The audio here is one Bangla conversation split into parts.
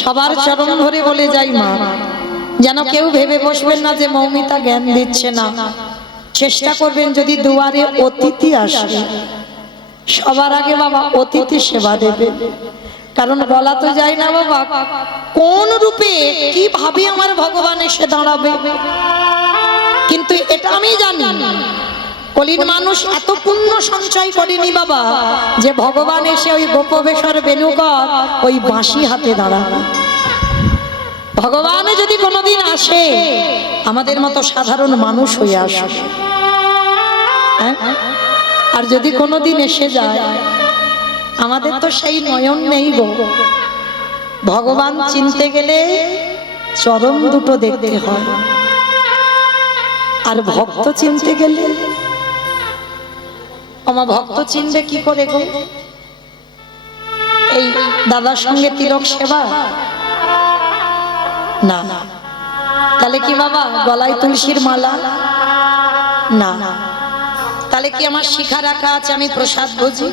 সবার চরণ ধরে বলে যাই মা, যেন কেউ ভেবে বসবেন না যে মৌমিতা জ্ঞান দিচ্ছে না। চেষ্টা করবেন যদি দুয়ারে অতিথি আসে সবার আগে বাবা অতিথি সেবা দেবে। কারণ বলা তো যায় না বাবা কোন রূপে কিভাবে আমার ভগবান এসে দাঁড়াবে, কিন্তু এটা আমি জানি কলির মানুষ এত পুণ্য সঞ্চয় করেনি বাবা যে ভগবান এসে ওই গোপবেশর বেণুকর ওই বাঁশি হাতে দাঁড়াবে। ভগবান যদি কোনোদিন আসে আমাদের মতো সাধারণ মানুষ হয়ে আসে, আর যদি কোনোদিন এসে যায় আমাদের তো সেই নয়ন নেই গো। ভগবান চিনতে গেলে চরণ দুটো দেখতে হয়, আর ভক্ত চিনতে গেলে আমার ভক্ত চিনবে কি করে গো? এই দাদার সঙ্গে তিলক সেবা না, তাহলে কি বাবা গলায় তুলসীর মালা না, তাহলে কি আমার শিখা রাখা আছে আমি প্রসাদ বুঝি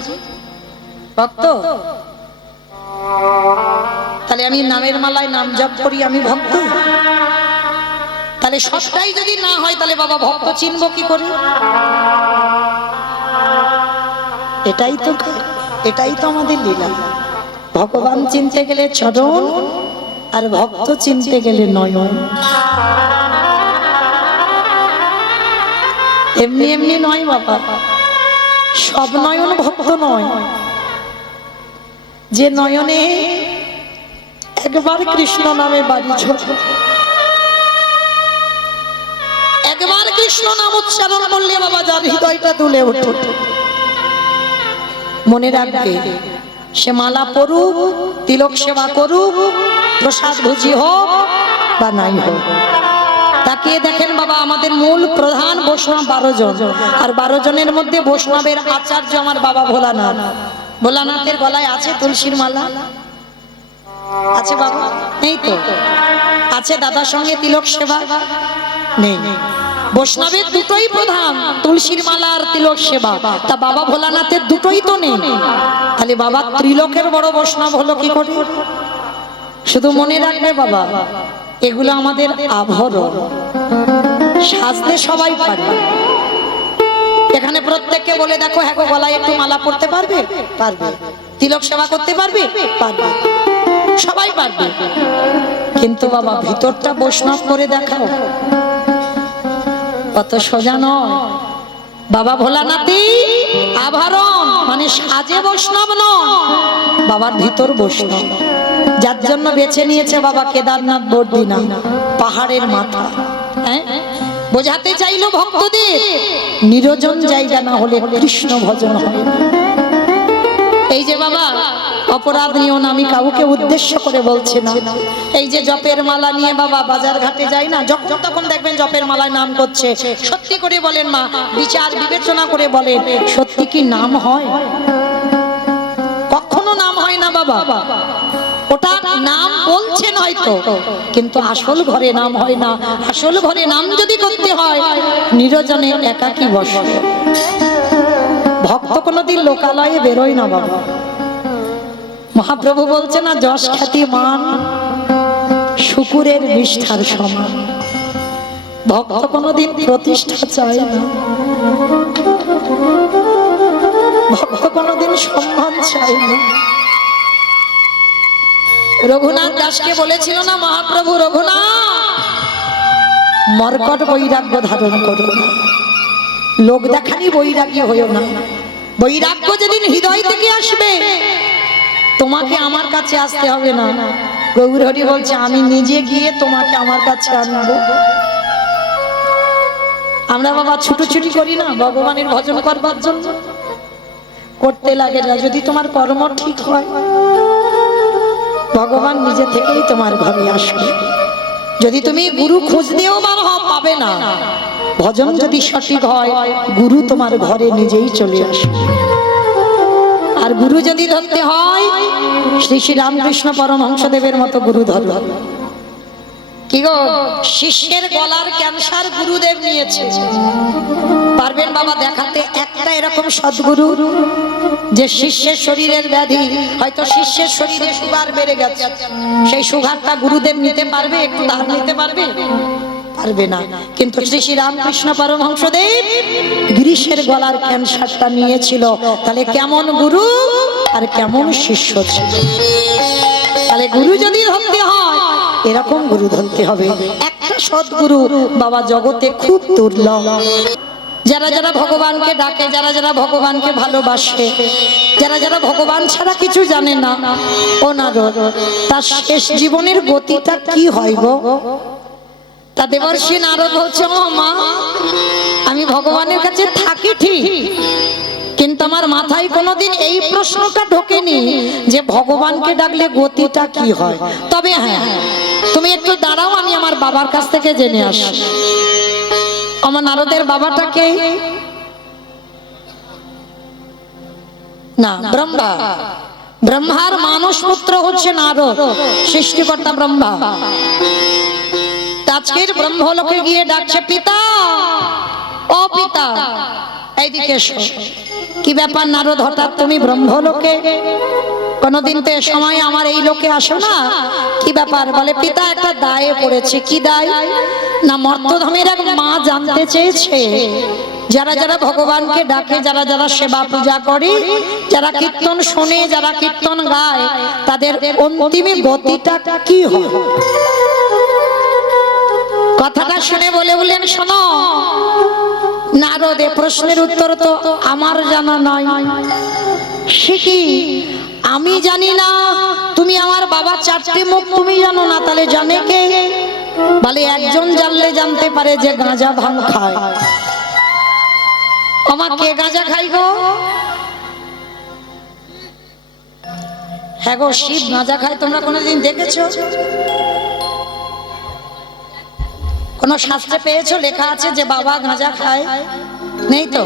ভক্ত? তাহলে আমি নামের মালায় নাম জপ করি আমি ভক্ত? তাহলে সবটাই যদি না হয় তাহলে বাবা ভক্ত চিনব কি করে? এটাই তো আমাদের লীলা। ভগবান চিনতে গেলে চরণ, আর ভক্ত চিনতে গেলে নয়ন। এমনি এমনি নয় বাবা, সব নয়ন ভক্ত নয়। যে নয়নে একবার কৃষ্ণ নামে বাড়ি ছোট, একবার কৃষ্ণ নাম উচ্চারণ করলে বাবা যার হৃদয়টা দুলে ওঠে। মনে রাখবে সে মালা পড়ুক, তিলক সেবা করুক, প্রসাদ ভুজি হোক বা নাই হোক। তাকিয়ে দেখেন বাবা আমাদের মূল প্রধান বৈষ্ণব 12 জন, আর 12 জনের মধ্যে বৈষ্ণবের আচার্য আমার বাবা ভোলানাথ। ভোলানাথের গলায় আছে তুলসীর মালা? আছে বাবা? নেই তো। আছে দাদার সঙ্গে তিলক সেবা? নেই। বৈষ্ণবের দুটোই প্রধান, তুলসীর মালা আর তিলক সেবা। তা বাবা ভোলানাথের দুটোই তো নেই, তাহলে বাবা ত্রিলোকের বড় বৈষ্ণব হলো কি করে? শুধু মনে রাখবে বাবা এগুলো আমাদের আভরণ, সাজতে সবাই পারে। এখানে প্রত্যেককে বলে দেখো হ্যাঁ গলায় একটু মালা পড়তে পারবে? পারবে। তিলক সেবা করতে পারবে? পারবে। সবাই পারবে, কিন্তু বাবা ভিতরটা বৈষ্ণব করে দেখাও, কত সোজা নয়। বাবা ভোলানাথই আভরণ, মানে সাজে বৈষ্ণব নয়, বাবার ভিতর বৈষ্ণব। যার জন্য বেছে নিয়েছে বাবা কেদারনাথ বর্দিনা, পাহাড়ের মাথা। হ্যাঁ, বোঝাতে চাইলো ভক্তদের নিরজন জায়গা না হলে কৃষ্ণ ভজন হয় না। এই যে বাবা অপরাধ নিও না, আমি কাউকে উদ্দেশ্য করে বলছি না। এই যে জপের মালা নিয়ে বাবা বাজার ঘাটে যায় না, যখন তখন দেখবেন জপের মালায় নাম করছে। সত্যি করে বলেন মা, বিচার বিবেচনা করে বলেন সত্যি কি নাম হয়? কখনো নাম হয় না বাবা। ওটা নাম বলছেন হয়তো, কিন্তু আসল ঘরে নাম হয় না। আসল ঘরে নাম যদি করতে হয় নিরজনে একাকী বসে। ভক্ত কোনোদিন লোকালয়ে বেরোয় না বাবা। মহাপ্রভু বলছে না যশ খ্যাতি মান শুকুরের বিষ্ঠার সমান। ভক্ত কোনোদিন প্রতিষ্ঠা চায় না, ভক্ত কোনোদিন সম্মান চায় না। রঘুনাথ দাসকে বলেছিল না মহাপ্রভু, রঘুনাথ মর্কট বৈরাগ্য ধারণ করো না, লোক দেখানি বৈরাগী হইও না। বৈরাগ্য যেদিন হৃদয় থেকে আসবে তোমাকে আমার কাছে আসতে হবে না। গৌর হরি বলছে আমি নিজে গিয়ে তোমাকে আমার কাছে আনবো। আমরা বাবা ছুটোছুটি করি না ভগবানের ভজন করবার জন্য, করতে লাগে না। যদি তোমার কর্ম ঠিক হয় ভগবান নিজে থেকেই তোমার ঘরে আসবে। যদি তুমি গুরু খুঁজতেও পাবে না, ভজন যদি সঠিক হয় গুরু তোমার ঘরে নিজেই চলে আসবে। আর গুরু যদি ধরতে হয় শ্রী শ্রী রামকৃষ্ণ পরমহংসদেবের মতো গুরু ধরো। কি গো, শিষ্যের গলার ক্যান্সার গুরুদেব নিয়েছে, পারবেন বাবা দেখাতে একটা এরকম সদ্গুরু যে শিষ্যের শরীরের ব্যাধি, হয়তো শিষ্যের শরীরে সুগার বেড়ে গেছে, সেই সুগারটা গুরুদেব নিতে পারবে? একটু ধার নিতে পারবে? পারবে না। কিন্তু শ্রী শ্রী রামকৃষ্ণ পরমহংসদেব গ্রীষ্মের গলার ক্যান্সারটা নিয়েছিল। তাহলে কেমন গুরু আর কেমন শিষ্য ছিল। তাহলে গুরু যদি ধরতে হয় এরকম গুরু ধরতে হবে। একটা সদ্গুরু বাবা জগতে খুব দুর্লভ। যারা যারা ভগবানকে ডাকে, যারা যারা ভগবানকে ভালোবাসে, যারা যারা ভগবান ছাড়া কিছু জানে না, ওনার তার শেষ জীবনের গতিটা কি হয় গো? তা দেবর্ষি নারদ বলছে, ও মা, আমি ভগবানের কাছে থাকি ঠিক, কিন্তু আমার মাথায় কোনোদিন এই প্রশ্নটা ঢোকেনি যে ভগবানকে ডাকলে গতিটা কি হয়। তবে হ্যাঁ, তুমি একটু দাঁড়াও, আমি আমার বাবার কাছ থেকে জেনে আসি। আমার নারদের বাবাটাকে না, ব্রহ্মা, ব্রহ্মার মানস পুত্র হচ্ছে নারদ, সৃষ্টিকর্তা ব্রহ্মা। আজকের ব্রহ্মলোকে গিয়ে ডাকছে, পিতা, ও পিতা, এইদিকে এসো। কি ব্যাপার নারদ, হঠাৎ তুমি ব্রহ্মলোকে? কোনদিন তো এ সময় আমার এই লোকে আসো না, কি ব্যাপার? বলে, পিতা, একটা দায়ে পড়েছে। কি দায়? না, মর্তধামের এক মা জানতে চেয়েছে যারা যারা ভগবানকে ডাকে, যারা যারা সেবা পূজা করে, যারা কীর্তন শোনে, যারা কীর্তন গায়, তাদের অন্তিমে গতিটা কি হয়। কথাটা শুনে বলে বললেন, শোনো নারদ, এ প্রশ্নের উত্তর তো আমার জানা নয়। সে কি? আমি জানি না? তুমি আমার বাবা চারটি মুখ তুমি জানো না, তাহলে জানে কে? বলে, একজন জানলে জানতে পারে যে গাঁজা ভাঙ খায়। আমার কে গাঁজা খাই গো? হ্যাঁ গো, শিব গাঁজা খায়। তোমরা কোনোদিন দেখেছো? কোন শাস্ত্রে পেয়েছো লেখা আছে যে বাবা গাঁজা খায়? নেই তো।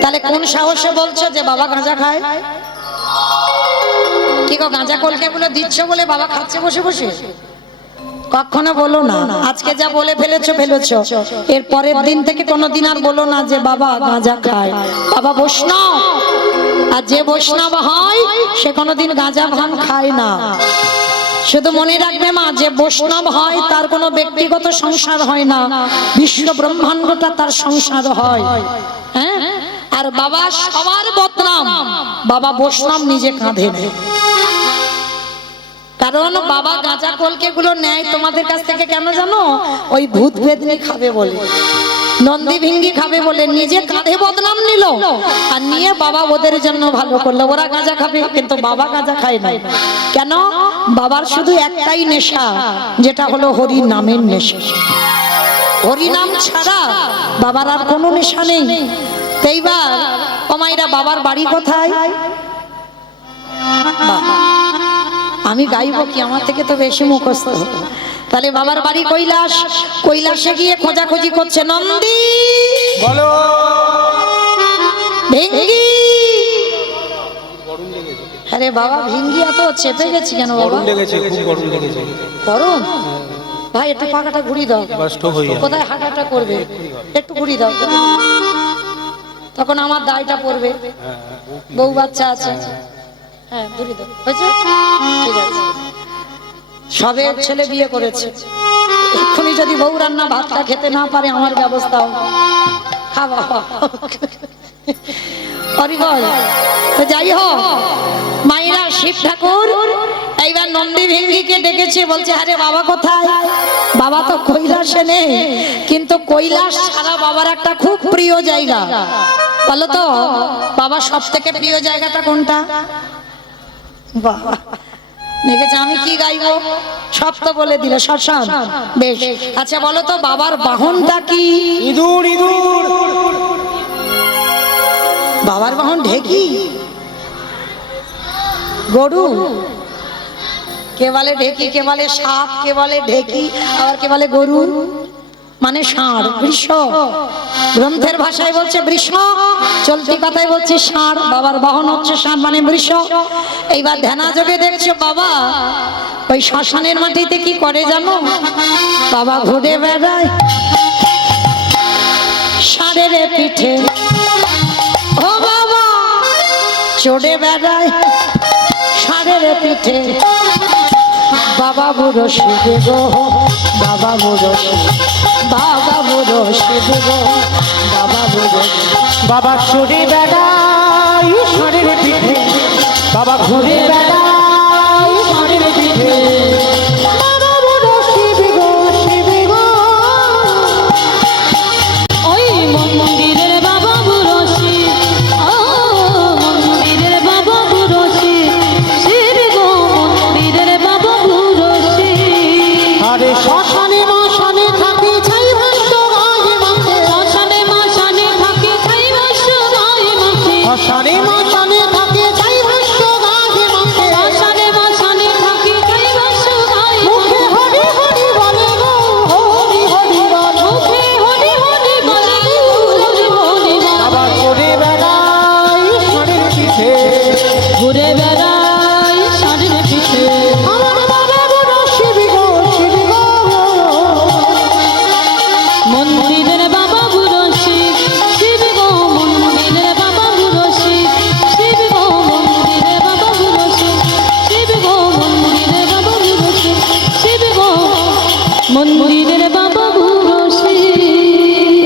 তাহলে কোন সাহসে বলছো যে বাবা গাঁজা খায়? কি গো, গাঁজা কলকে বলে দিচ্ছ বলে বাবা খাচ্ছে বসে বসে? কখনো বলো না। আজকে যা বলে ফেলেছো ফেলেছো, এর পরের দিন থেকে কোনোদিন আর বলো না যে বাবা গাঁজা খায়। বাবা বৈষ্ণব, আর যে বৈষ্ণব হয় সে কোনোদিন গাঁজা ভাঙ খায় না। শুধু মনে রাখবে মা, যে বৈষ্ণব হয় তার কোনো ব্যক্তিগত সংসার হয় না, বিশ্ব ব্রহ্মাণ্ডটা তার সংসার হয়। হ্যাঁ, আর বাবা সবার বদনাম বাবা বৈষ্ণব নিজে কাঁধে নেয়। কারণ বাবা গাঁজা কলকে গুলো নেয় তোমাদের কাছ থেকে কেন জানো? ওই ভূত বেদনি খাবে বলে, নন্দী ভিঙ্গি খাবে বলে নিজে কাঁধে বদনাম নিল, আর নিয়ে বাবা ওদের জন্য ভালো করলো। ওরা গাঁজা খাবে কিন্তু বাবা গাঁজা খায় না। কেন? বাবার শুধু একটাই নেশা, যেটা হলো হরি নামের নেশা। হরি নাম ছাড়া বাবার আর কোনো নেশা নেই। এইবার ওমাইরা, বাবার বাড়ি কোথায়? আমি গাইবো কি, আমার থেকে তো বেশি মুখস্থ। তাহলে বাবার বাড়ি কৈলাস। কৈলাসে গিয়ে খোঁজাখুঁজি করছে, নন্দী বলো, ভিঙ্গি। আরে বাবা, ভিঙ্গি এত চেপে গেছি কেন বাবা? গরম? ভাই একটু পাখাটা ঘুরিয়ে দাও। কোথায় হাঁটাটা করবে একটু ঘুরিয়ে দাও, তখন আমার দায়টা পড়বে। বউ বাচ্চা আছে। হ্যাঁ, ঘুরিয়ে দাও। হয়েছে? ঠিক আছে। সবে ছেলে বিয়ে করেছে, এক্ষুনি যদি বউ রান্না ভাতটা খেতে না পারে আমার ব্যবস্থা খাওয়া। তো যাই হোক, মাইরা শিব ঠাকুর এইবার নন্দী ভিঙ্গিকে ডেকেছে, বলছে, আরে বাবা কোথায়? বাবা তো কৈলাসে নেই, কিন্তু কৈলাস ছাড়া বাবার একটা খুব প্রিয় জায়গা। বলো তো বাবা সব থেকে প্রিয় জায়গাটা কোনটা? বাবা দেখেছে আমি কি গাইবো, সব তো বলে দিলে। শ্মশান। বেশ, আচ্ছা বলো তো বাবার বাহনটা কি? ইঁদুর। ইঁদুর। বাবার বাহন ঢেকি, গরু। কে বলে ঢেকি, কে বলে সাপ, কে বলে ঢেকি, আবার কে বলে গরু, মানে ষাঁড়। বৃষ, গ্রন্থের ভাষায় বলছে বৃষ, চলতি কথায় বলছে ষাঁড়। বাবার বাহন হচ্ছে ষাঁড়, মানে বৃষ। এইবার ধ্যানা যোগে দেখছো বাবা ওই শ্মশানের মাটিতে কি করে জানো? বাবা ঘুরে বেড়ায়, ষাঁড়ের পিঠে ও বাবা চড়ে বেড়ায় ষাঁড়ের পিঠে বাবা বুড়ো শিব গো বাবা বুড়ো বাবা বুড়ো শিব গো বাবা বুড়ো বাবা চড়ে বেড়াই ষাঁড়ের পিঠে বাবা ঘুরে বেড়াই ষাঁড়ের পিঠে বাবা বুড়ো শিব গো শিব গো ওই মন্দিরের বাবা বুড়ো শিব ও মন্দিরের বাবা বুড়ো শিব শিব গো মন্দিরের বাবা বুড়ো শিব আরে শ্মশানে মশানে থাকি ছাই ভাস্য গায়ে মাখে শ্মশানে মাশানে থাকে ছাই ভাস্য গায়ে মাখে শ্মশানে মশানে থাকে ছাই ভাস্য গায়ে মাখে শ্মশানে মাশানে থাকে ছাই ভাস্য গায়ে মুখে হরি হরি বলে গো হরি হরি বলে মুখে হরি হরি বলে হরি হরি বাবা চড়ে বেড়াই ষাঁড়ের পিঠে ঘুরে বেড়াই ষাঁড়ের পিঠে আমার বাবা বুড়ো শিব গো শিব গো মন্দিরের বাবা বুড়ো শিব শিব গো মন্দিরের বাবা বুড়ো শিব শিব গো মন্দিরের বাবা বুড়ো শিব শিব গো মন্দিরের বাবা বুড়ো শিব শিব গো মন্দিরের বাবা বুড়ো শিব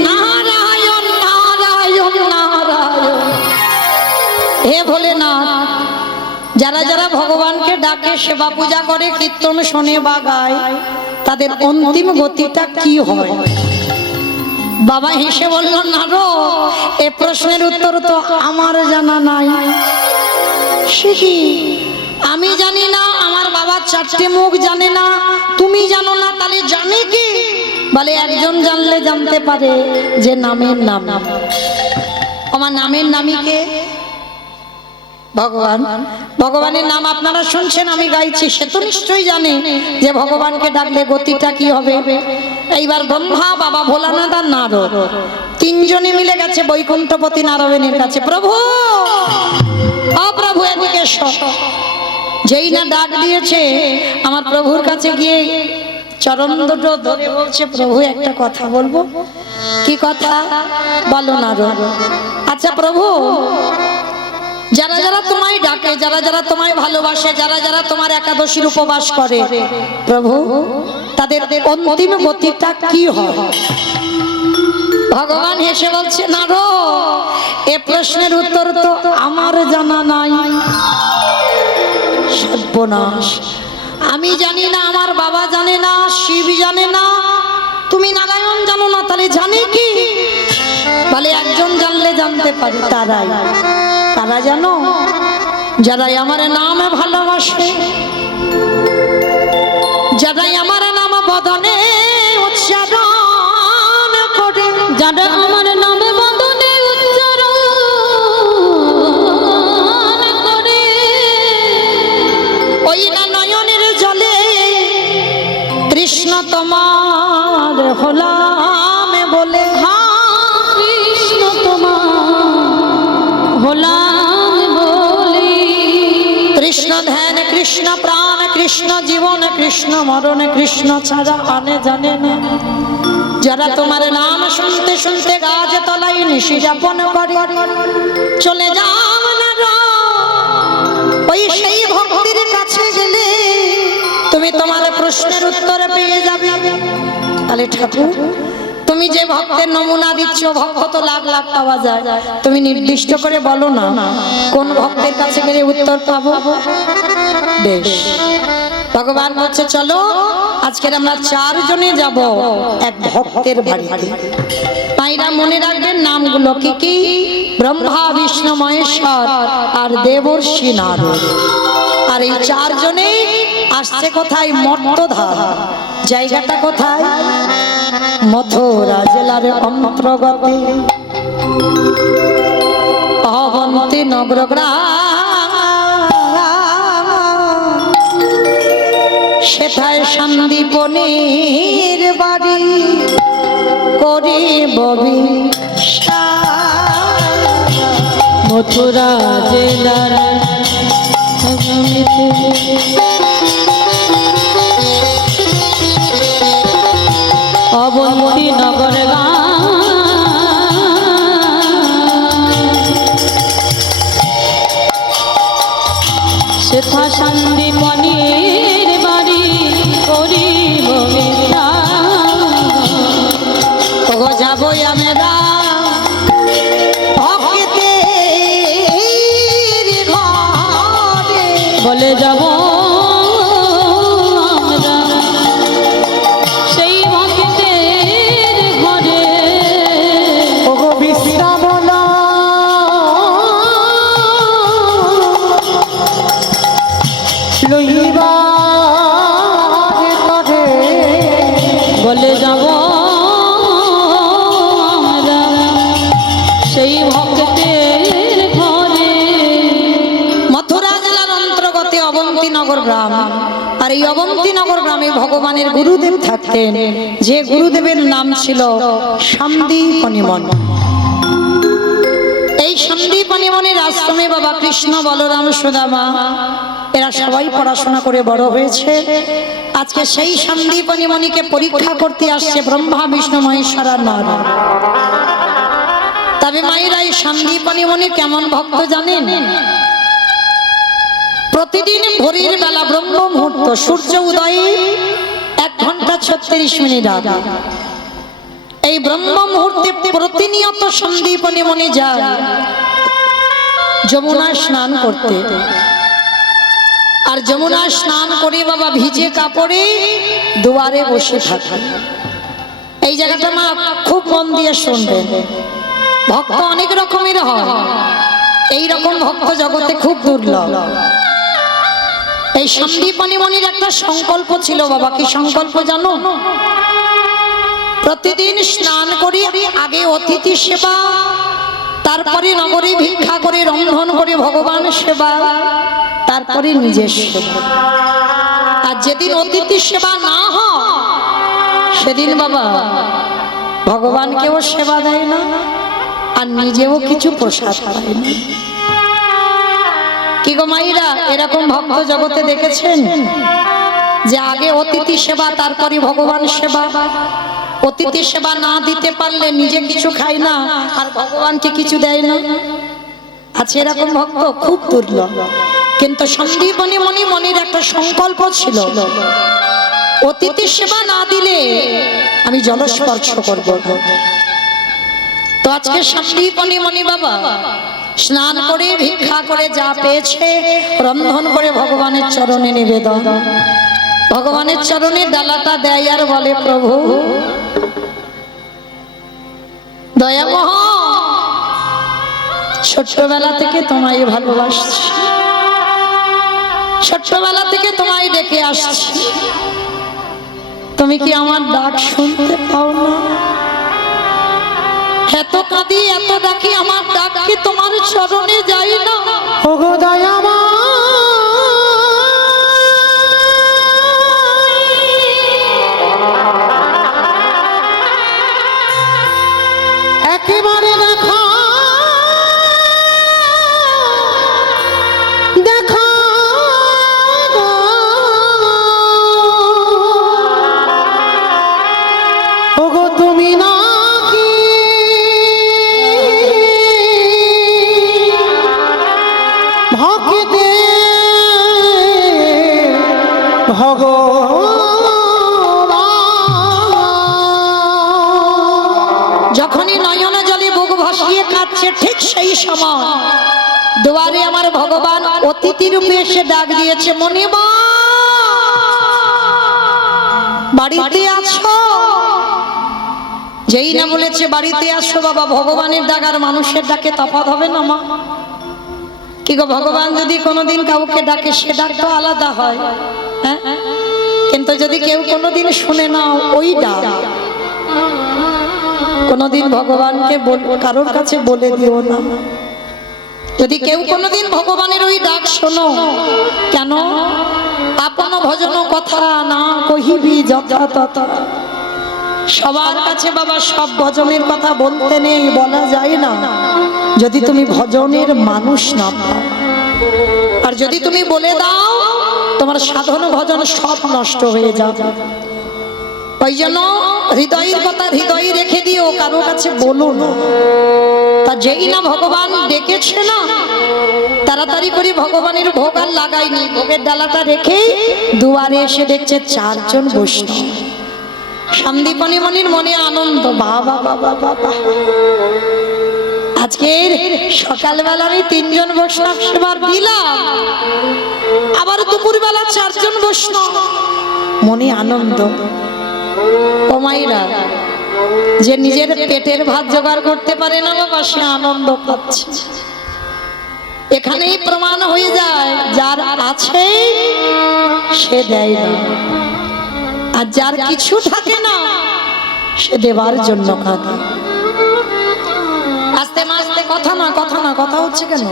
নারায়ণ নারায়ণ নারায়ণ হে ভোলেনাথ যারা যারা ভগবানকে ডাকে সেবা পূজা করে কীর্তন শোনে বা গায় তাদের অন্তিম গতিটা কি হয় বাবা হেসে বলল না রো এ প্রশ্নের উত্তর তো আমার জানা নাই সে কি আমি জানি না আমার বাবা চারটে মুখ জানে না তুমি জানো না তাহলে জানে কি বলে একজন জানলে জানতে পারে যে নামের নাম আমার নামের নামই কে ভগবান ভগবানের নাম আপনারা শুনছেন আমি গাইছি সে তো নিশ্চয়ই জানে যে ভগবানকে ডাকলে গতিটা কি হবে এইবার ব্রহ্মা বাবা ভোলানাথ আর নারদ তিনজনে মিলে গেছে বৈকুণ্ঠপতি নারায়ণের কাছে প্রভু ও প্রভু এদিকে এসো যেই না ডাক দিয়েছে আমার প্রভুর কাছে গিয়ে চরণ দুটো ধরে বলছে প্রভু একটা কথা বলবো কি কথা বলো নারদ আচ্ছা প্রভু যারা যারা তোমায় ডাকে যারা যারা তোমায় ভালোবাসে যারা যারা তোমার একাদশীর উপবাস করে প্রভু তাদের অন্তিম গতিটা কি হয় ভগবান হেসে বলছে না রো এ প্রশ্নের উত্তর তো আমার জানা নাই সর্বনাশ আমি জানি না আমার বাবা জানে না শিব জানে না তুমি নারায়ণ জানো না তাহলে জানে কি বলে একজন জানলে জানতে পারে তারাই তারা জানো যারাই আমার নামে ভালোবাসে যারাই আমার নাম বদনে উচ্চারণ করে যারা আমার নামে বদনে উচ্চারণ করে ওই না নয়নের জলে কৃষ্ণ তোমার হলাম বলে কৃষ্ণ তোমার হলাম বলি কৃষ্ণ ধ্যান কৃষ্ণ প্রাণ কৃষ্ণ জীবন কৃষ্ণ মরণ কৃষ্ণ ছাড়া আনে জানে না যারা তোমার নাম শুনতে শুনতে গাছ তলায় নিশি যাপন করে চলে যাও না গো। ওই সেই ভক্তির কাছে গেলে তুমি তোমার প্রশ্নের উত্তর পেয়ে যাবে তাহলে ঠাকুর তুমি যে ভক্তের নমুনা দিচ্ছ ভক্ত তো লাখ লাখ পাওয়া যায় তুমি নির্দিষ্ট করে বলো না কোন ভক্তের কাছে গেলে উত্তর পাবো বেশ ভগবান বলছে চলো আজকের আমরা 4 জনে যাব এক ভক্তের বাড়িতে মায়েরা মনে রাখবেন নামগুলো কি কি ব্রহ্মা বিষ্ণু মহেশ্বর আর দেবর্ষি নারদ আর এই 4 জনে আসছে কোথায় মর্তধাম জায়গাটা কোথায় মথুরা জেলার অন্তর্গতে অবন্তী নগর গ্রাম সেথায় সন্দীপনের বাড়ি করে ববি মথুরা জেলার অবন্তী নগর গান চলে যাব আমরা সেই ভক্তের ঘরে। মথুরা জেলার অন্তর্গত অবন্তীনগর গ্রাম। আর এই অবন্তীনগর গ্রামে ভগবানের গুরুদেব থাকতেন, যে গুরুদেবের নাম ছিল সন্দীপনী মুনি। এই সন্দীপনী মুনির আশ্রমে বাবা কৃষ্ণ, বলরাম, সুদামা এরা সবাই পড়াশোনা করে বড় হয়েছে। আজকে সেই সন্দীপনী মুনিকে পরীক্ষা করতে আসছে ব্রহ্মা, বিষ্ণু, মহেশ্বর আর নারায়ণ। তবে মায়েরা, এই সন্দীপনী মুনি কেমন ভক্ত জানেন? প্রতিদিন ভোরের বেলা ব্রহ্ম মুহূর্ত, সূর্য উদয়ে 1 ঘন্টা 36 মিনিট আগে, এই ব্রহ্ম মুহূর্তে প্রতিনিয়ত সন্দীপনী মুনি যায় যমুনায় স্নান করতে। আর যমুনায় স্নান করে বাবা ভিজে কাপড়ে দুয়ারে বসে থাকে। এই জায়গাটা মা খুব মন দিয়ে শুনবেন। ভক্ত অনেক রকমের হয়, এই রকম ভক্ত জগতে খুব দুর্লভ। এই সন্দীপনী মুনির একটা সংকল্প ছিল বাবা। কি সংকল্প জানো? প্রতিদিন স্নান করি আগে অতিথি সেবা, তারপরে নগরে ভিক্ষা করে রন্ধন করে ভগবান সেবা, তারপরে নিজের সেবা। আর যেদিন অতিথি সেবা না হয় সেদিন বাবা ভগবানকেও সেবা দেয় না, আর নিজেও কিছু প্রসাদ পায় না। কি গো মাইরা, এরকম ভক্ত জগতে দেখেছেন যে আগে অতিথি সেবা তারপরে ভগবান সেবা? অতিথি সেবা না দিতে পারলে নিজে কিছু খায় না আর ভগবানকে কিছু দেয় না। আছে এরকম ভক্ত? খুব দুর্লভ। কিন্তু সন্দীপনী মুনি মনের একটা সংকল্প ছিল, অতিথি সেবা না দিলে আমি জলস্পর্শ করব না। তো আজকে সন্দীপনী মুনি বাবা স্নান করে ভিক্ষা করে যা পেয়েছে রন্ধন করে ভগবানের চরণে নিবেদন। ভগবানের চরণে ডালাটা দেয় আর বলে, প্রভু দয়ামহ, ছোট্টবেলা থেকে তোমায় ভালোবাসছি, ছোট্টবেলা থেকে তোমায় ডেকে আসছি, তুমি কি আমার ডাক শুনতে পাও না? এত কাঁদি এত ডাকি, আমার ডাক কি তোমার চরণে যাই না? ওগো দয়াময়, একেবারে দেখা দেখা ওগো তুমি নাকি ভক্তে ভগবান। যখনই নয়ন জলে বুক ভাসিয়ে কাঁদছে ঠিক সেই সময় দুয়ারে আমার ভগবান অতিথি রূপে এসে ডাক দিয়েছে, মনিবা বাড়িতে আছো? যেই না বলেছে বাড়িতে আসো বাবা, ভগবানের ডাক আর মানুষের ডাকে তফাৎ হবে না মা? কি গো, ভগবান যদি কোনোদিন কাউকে ডাকে সে ডাক তো আলাদা হয়, হ্যাঁ? কিন্তু যদি কেউ কোনোদিন শুনে না ওই ডাক, কোনোদিন ভগবানকে কারোর কাছে বলে দিও না। যদি কেউ কোনোদিন ভগবানের ওই ডাক শোনো, কেন? আপন ভজন কথা না কহিবি যথা তথা। সবার কাছে বাবা সব ভজনের কথা বলতে নেই, বলা যায় না যদি তুমি ভজনের মানুষ না পাও। আর যদি তুমি বলে দাও তোমার সাধন ভজন সব নষ্ট হয়ে যাবে। ওই জন্য হৃদয়ের কথা হৃদয়ে রেখে দিও, কারো কাছে বলো না। তা যেই না ভগবান ডেকেছে না, তাড়াতাড়ি করে ভগবানের ভোগ আর লাগাইনি, ভোগের ডালাটা রেখেই দুয়ারে এসে দেখছে 4 জন বৈষ্ণব। সন্দীপনী মুনির মনে আনন্দ, বাবা বাবা বাবা, আজকের সকালবেলা আমি 3 জন বৈষ্ণব সেবার দিলাম, আবার দুপুরবেলা 4 জন বৈষ্ণব। মনে আনন্দ। ও মাইরা, যে নিজের পেটের ভাত জোগাড় করতে পারে না বাবা, সে আনন্দ পাচ্ছে। এখানেই প্রমাণ হয়ে যায় যার আছে সে দেয় না, আর যার কিছু থাকে না সে দেবার জন্য কাঁদে। আস্তে আস্তে কথা না, কথা না, কথা হচ্ছে কেন?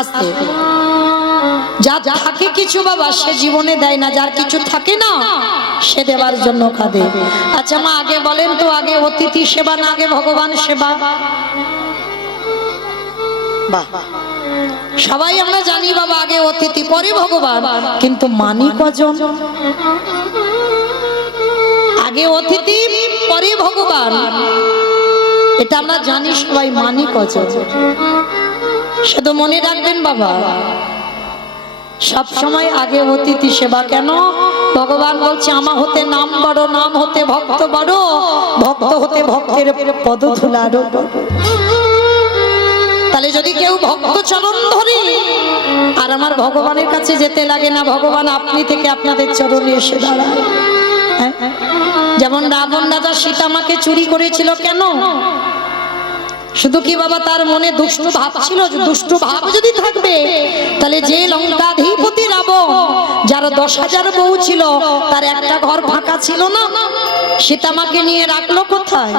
আস্তে। যা থাকে কিছু বাবা সে জীবনে দেয় না, যার কিছু থাকে না সে দেবার জন্য কাঁদে। আচ্ছা মা আগে বলেন তো, আগে অতিথি সেবা না আগে ভগবান সেবা? বাহ, সবাই আমরা জানি বাবা আগে অতিথি পরে ভগবান, কিন্তু মানি কজন? আগে অতিথি পরে ভগবান, এটা আমরা জানি সবাই, মানি কজন? শুধু মনে রাখবেন বাবা, সব সময় আগে অতিথি সেবা। কেন? ভগবান বলছে আমা হতে নাম বড়, নাম হতে ভক্ত বড়, ভক্ত হতে ভক্তের পদ ধুলা আরো বড়। তাহলে যদি কেউ ভক্ত চরণ ধরে আর আমার ভগবানের কাছে যেতে লাগে না, ভগবান আপনি থেকে আপনাদের চরণে এসে দাঁড়ায়। যেমন রাবণ রাজা সীতা মাকে চুরি করেছিল, কেন? শুধু কি বাবা তার মনে দুষ্ট ভাব ছিল? দুষ্ট ভাব যদি থাকবে তাহলে যে লঙ্কাধিপতি রাবণ, যার 10,000 বউ ছিল, তার একটা ঘর ফাঁকা ছিল না? সীতা মাকে নিয়ে রাখলো কোথায়?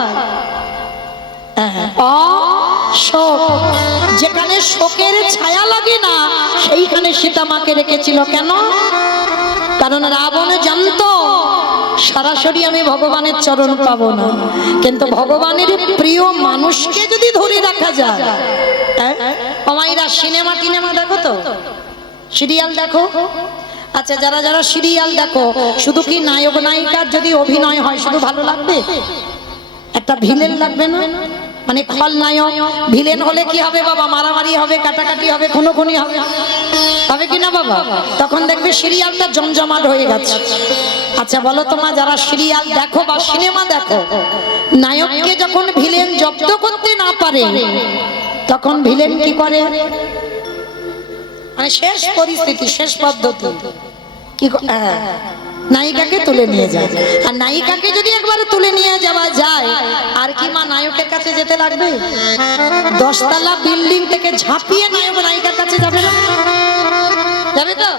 শোক, যেখানে শোকের ছায়া লাগে না সেইখানে সীতা মাকে রেখেছিল। কেন? কারণ রাবণ জানতো সরাসরি আমি ভগবানের চরণ পাবো না, কিন্তু ভগবানের প্রিয় মানুষকে যদি ধরে রাখা যায়। আমাইরা সিনেমা টিনেমা দেখো তো, সিরিয়াল দেখো? আচ্ছা যারা যারা সিরিয়াল দেখো, শুধু কি নায়ক নায়িকার যদি অভিনয় হয় শুধু ভালো লাগবে? একটা ভিলেন লাগবে না? মানে খলনায়ক ভিলেন হলে কি হবে বাবা? মারামারি হবে, কাটাকাটি হবে, খুনোখুনি হবে, হবে কি না বাবা? তখন দেখবে সিরিয়ালটা জমজমাট হয়ে গেছে। আচ্ছা বলো তোমা, যারা সিরিয়াল দেখো বা সিনেমা দেখো, নায়ককে যখন ভিলেন জব্দ করতে না পারে তখন ভিলেন কি করে? মানে শেষ পরিস্থিতি, শেষ পদ্ধতি কি? নায়িকাকে তুলে নিয়ে যায়। আর নায়িকাকে যদি একবার তুলে নিয়ে যাওয়া যায়, আর কি মা নায়কের কাছে যেতে লাগবে? 10 তলা বিল্ডিং থেকে ঝাঁপিয়ে নায়ক নায়িকার কাছে যাবে না? যাবে তো?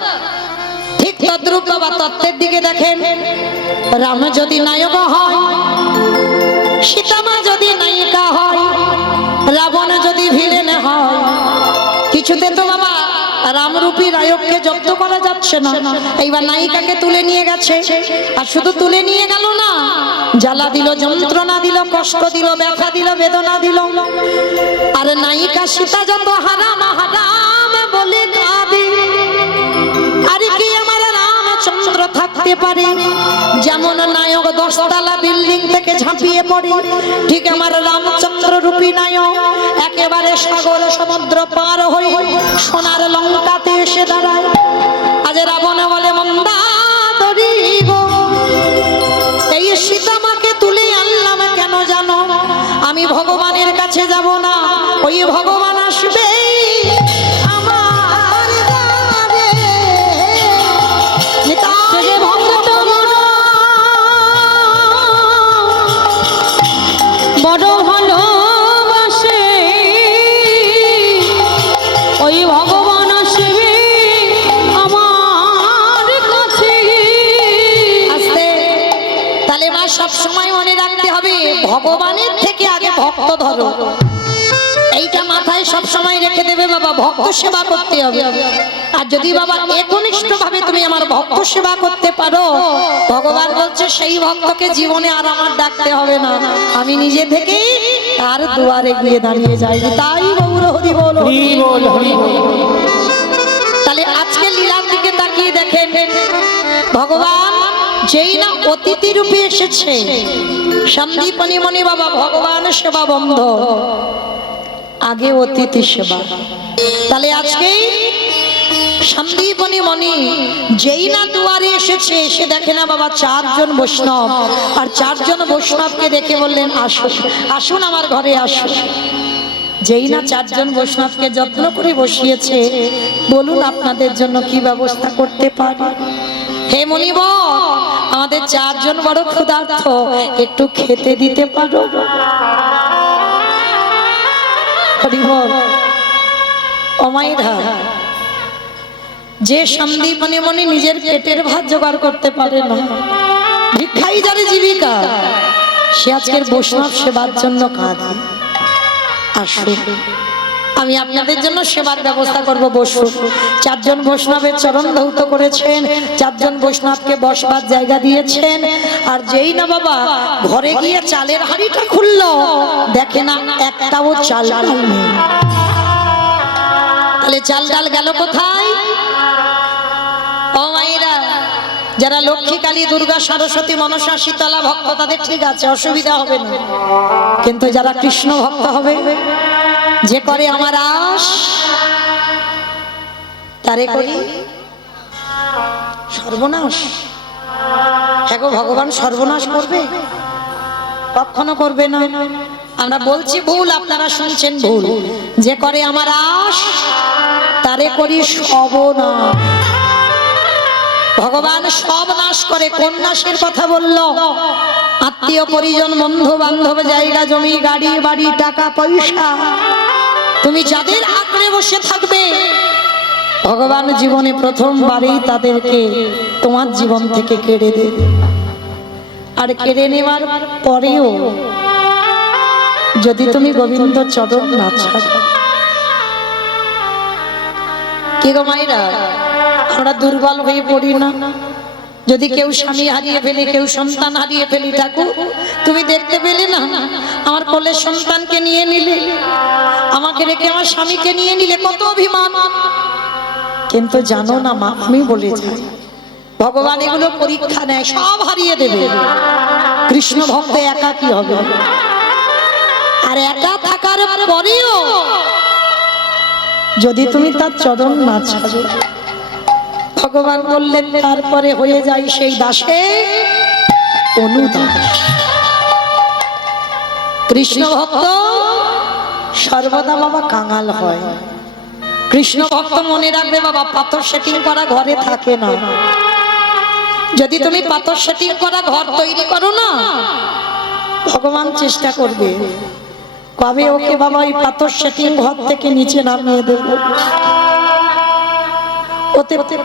ঠিক তদ্রূপ বাবা তত্ত্বের দিকে দেখেন, রাম যদি নায়ক হয়, সীতা মা যদি নায়িকা হয়, রাবণ যদি ভিলেন হয়, কিছুতে তো বাবা রামরূপী নায়ককে জব্দ করা যাচ্ছে না। এইবার নায়িকাকে তুলে নিয়ে গেছে, আর শুধু তুলে নিয়ে গেল না, জ্বালা দিল, যন্ত্রণা দিল, কষ্ট দিল, ব্যথা দিল, বেদনা দিল। আর নায়িকা সীতা যত হারাম হারাম বলে কাঁদে। আর কি আমার রামচন্দ্র থাকতে পারে? যেমন নায়ক 10 তলা বিল্ডিং থেকে ঝাঁপিয়ে পড়ে, ঠিক আমার রামচন্দ্র রূপী নায়ক একেবারে সাগর সমুদ্র পার হয়ে সোনার লঙ্কাতে এসে দাঁড়ায়। আজ রাবণ বলে মন্দাদরি গো, এই সীতা মাকে তুলে আনলাম কেন জানো? আমি ভগবানের কাছে যাব না, ওই ভগবান আসবে আমার দ্বারে। নিতাই ভক্ত বড় ভালোবাসে, ওই ভগবান আসবে আমার কাছে। আস্তে। তাহলে মা সব সময় মনে রাখতে হবে, ভগবানের থেকে আগে ভক্ত ধরো। এইটা মাথায় সব সময় রেখে দেবে বাবা, ভক্ত সেবা করতে হবে। আর যদি বাবা একনিষ্ঠ ভাবে তুমি আমার ভক্ত সেবা করতে পারো, ভগবান বলছে সেই ভক্তকে জীবনে আর আমার ডাকতে হবে না, আমি নিজে থেকেই তার দুয়ারে গিয়ে দাঁড়িয়ে যাই। তাই গৌর হরি বল, হরি বল, হরি বল। তাহলে আজকে লীলার দিকে তাকিয়ে দেখেন, ভগবান যেই না অতিথি রূপে এসেছে, সন্দীপনী মণি বাবা ভগবান সেবা বন্ধ, আগে অতিথি সেবা। তাহলে আজকে সন্দীপনী মণি যেই না দুয়ারে এসেছে, এসে দেখে না বাবা 4 জন বৈষ্ণব, আর 4 জন বৈষ্ণবকে দেখে বললেন আসুন, আসুন আমার ঘরে আসুন। যেই না 4 জন বৈষ্ণবকে যত্ন করে বসিয়েছে, বলুন আপনাদের জন্য কি ব্যবস্থা করতে পারি? হে মণিবর, আমাদের 4 জন বড় ক্ষুধার্ত, একটু খেতে দিতে পারো? অমাইরা, যে সন্দীপনী মণি নিজের পেটের ভাত জোগাড় করতে পারে না, এটাই যার জীবিকা, সে আজকের বৈষ্ণব সেবার জন্য কাঁদে। আসুন, আমি আপনাদের জন্য সেবার ব্যবস্থা করব। বসুন। 4 জন বৈষ্ণবের চরণ ধৌত করেছেন, 4 জন বৈষ্ণবকে বসবার জায়গা দিয়েছেন। আর যেই না বাবা ঘরে গিয়ে চালের হাঁড়িটা খুললো, দেখে না একটাও চাল নেই। তাহলে চাল ডাল গেল কোথায়? ও মায়েরা, যারা লক্ষ্মী, কালী, দুর্গা, সরস্বতী, মনসা, শীতলা ভক্ত তাদের ঠিক আছে, অসুবিধা হবে না। কিন্তু যারা কৃষ্ণ ভক্ত হবে, যে করে আমার আশ তারে করি সর্বনাশ। হ্যাঁ গো, ভগবান সর্বনাশ করবে? কখনো করবে না। আমরা বলছি ভুল, আপনারা শুনছেন ভুল। যে করে আমার আশ তারে করি সর্বনাশ। ভগবান সব নাশ করে। কোন নাশের কথা বললো? আত্মীয় পরিজন, বন্ধু বান্ধব, জায়গা জমি, গাড়ি বাড়ি, টাকা পয়সা, তুমি যাদের আঁকড়ে বসে থাকবে, ভগবান জীবনে প্রথমবারেই তাদেরকে তোমার জীবন থেকে কেড়ে দেবে। আর কেড়ে নেওয়ার পরেও যদি তুমি গোবিন্দ চরণ না ছাড়ো। কি গো মায়েরা, আমরা দুর্বল হয়ে পড়ি না? যদি কেউ স্বামী হারিয়ে ফেলে, কেউ সন্তান হারিয়ে ফেলি, ঠাকুর তুমি দেখতে পেলে না, আমার কোলের সন্তানকে নিয়ে নিলে, আমাকে রেখে আমার স্বামীকে নিয়ে নিলে, কত অভিমান। কিন্তু জানো না মা, আমি বলে যাই, ভগবান এগুলো পরীক্ষা নেয়, সব হারিয়ে দেবে। কৃষ্ণ ভক্ত একা কি হবে? আর একা থাকার পরেও যদি তুমি তার চরণ না ছাড়ো, ভগবান বললেন তারপরে হয়ে যায় সেই দাসে অনুদাস। কৃষ্ণ ভক্ত সর্বদা বাবা কাঙাল হয়। কৃষ্ণ ভক্ত মনে রাখবে বাবা, পাথর সেটিং করা ঘরে থাকে না। যদি তুমি পাথর সেটিং করা ঘর তৈরি করো না, ভগবান চেষ্টা করবে কবে ওকে বাবা ওই পাথর সেটিং ঘর থেকে নিচে নামিয়ে দেব,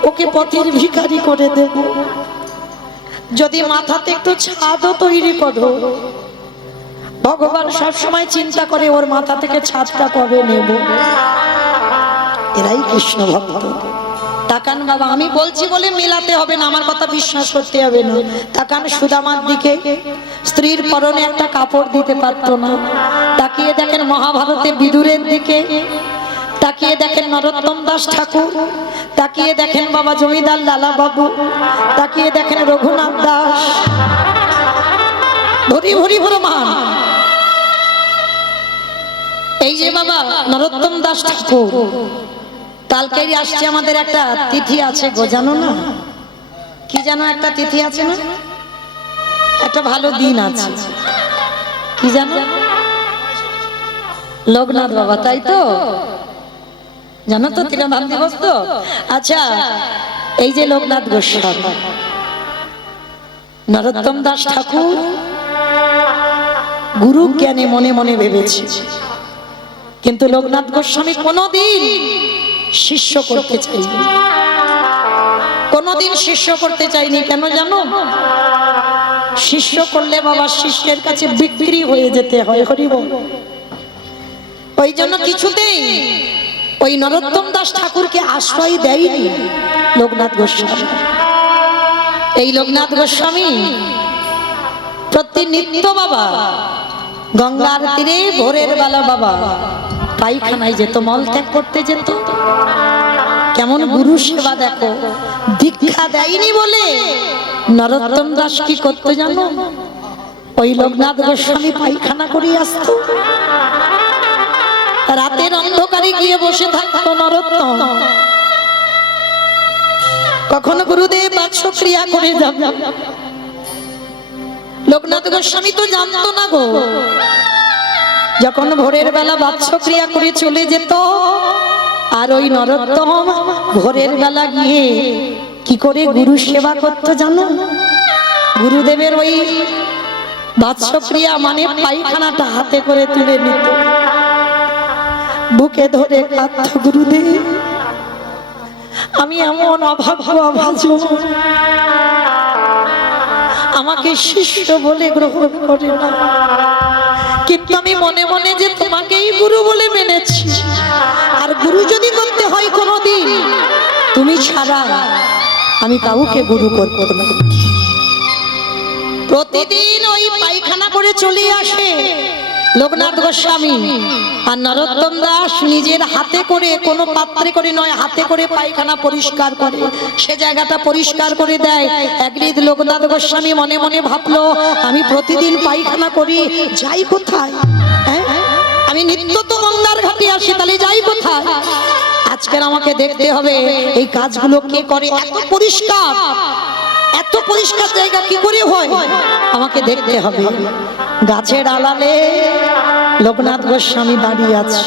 ওকে পথের ভিখারি করে দেব। যদি মাথাতে একটু ছাদও তৈরি করো, ভগবান সব সময় চিন্তা করে ওর মাথা থেকে ছাদটা কবে নেব। এরাই কৃষ্ণ ভক্ত। তাকান বাবা, আমি বলছি বলে মেলাতে হবে না, আমার কথা বিশ্বাস করতে হবে না। তাকান সুদামার দিকে, স্ত্রীর পরনে একটা কাপড় দিতে পারতো না। তাকিয়ে দেখেন মহাভারতে বিদুরের দিকে, তাকিয়ে দেখেন নরোত্তম দাস ঠাকুর, তাকিয়ে দেখেন বাবা জমিদার লালা বাবু, তাকিয়ে দেখেন রঘুনাথ দাস, ভরি ভরি ভরি মান। এই যে বাবা নরোত্তম দাস ঠাকুর, কালকেই আসছে আমাদের একটা তিথি আছে গো, জানো না? কি জানো একটা তিথি আছে না? একটা ভালো দিন আছে, কি জানো? লোকনাথ বাবা, তাই তো? জানো তো তিরোধান দিবস তো? আচ্ছা, এই যে লোকনাথ গোস্বামী, নরোত্তম দাস ঠাকুর গুরু জ্ঞানে মনে মনে ভেবেছে, কিন্তু লোকনাথ গোস্বামী কোনদিন শিষ্য করতে চাইনি, কোনদিন শিষ্য করতে চাইনি। কেন জানো? শিষ্য করলে বাবা শিষ্যের কাছে বিক্রি হয়ে যেতে হয়। হরিবল। ওই জন্য কিছুতেই ওই নরোত্তম দাস ঠাকুরকে আশ্রয় দেয়নি লোকনাথ গোস্বামী। এই লোকনাথ গোস্বামী প্রতিনিত্য বাবা গঙ্গার তীরে ভোরের বেলা বাবা পায়খানায় যেত, মল ত্যাগ করতে যেত। কেমন গুরু সেবা দেখো। দীক্ষা দেয়নি বলে নরোত্তম দাস কি করতো জানো? ওই লোকনাথ গোস্বামী পায়খানা করে আসতো, রাতের অন্ধকারে গিয়ে বসে থাকতো নরোত্তম। কখনো গুরুদেব বাৎসক্রিয়া করে যাবে, লোকনাথ গোস্বামী তো জানতো না গো। যখন ভোরের বেলা বাৎসক্রিয়া করে চলে যেত, আর ওই নরোত্তম ভোরের বেলা গিয়ে কি করে গুরু সেবা করতো জানো? গুরুদেবের ওই বাৎসক্রিয়া মানে পায়খানাটা হাতে করে তুলে নিত, বুকে ধরে কাঁদতো, গুরুদেব আমি এমন অভাব, আমাকে শিষ্য বলে গ্রহণ করে না, কিন্তু আমি মনে মনে যে তোমাকেই গুরু বলে মেনেছি। আর গুরু যদি করতে হয় কোনোদিন, তুমি ছাড়া আমি কাউকে গুরু করব না। প্রতিদিন ওই পায়খানা করে চলে আসে লোকনাথ গোস্বামী, আর নরোত্তম দাস নিজের হাতে করে, কোনো পাত্রে করে নয়, হাতে করে পায়খানা পরিষ্কার করে, সে জায়গাটা পরিষ্কার করে দেয়। একদিন লোকনাথ গোস্বামী মনে মনে ভাবলো, আমি প্রতিদিন পায়খানা করি, যাই কোথায়? হ্যাঁ, আমি নিত্য তো গঙ্গার ঘাটে আসি, তাহলে যাই কোথায়? আজকের আমাকে দেখতে হবে এই কাজগুলো কে করে। এত পরিষ্কার, এত পরিষ্কার জায়গা কি করে হয়, আমাকে দেখতে হবে। গাছের আড়ালে লোকনাথ গোস্বামী দাঁড়িয়ে আছে,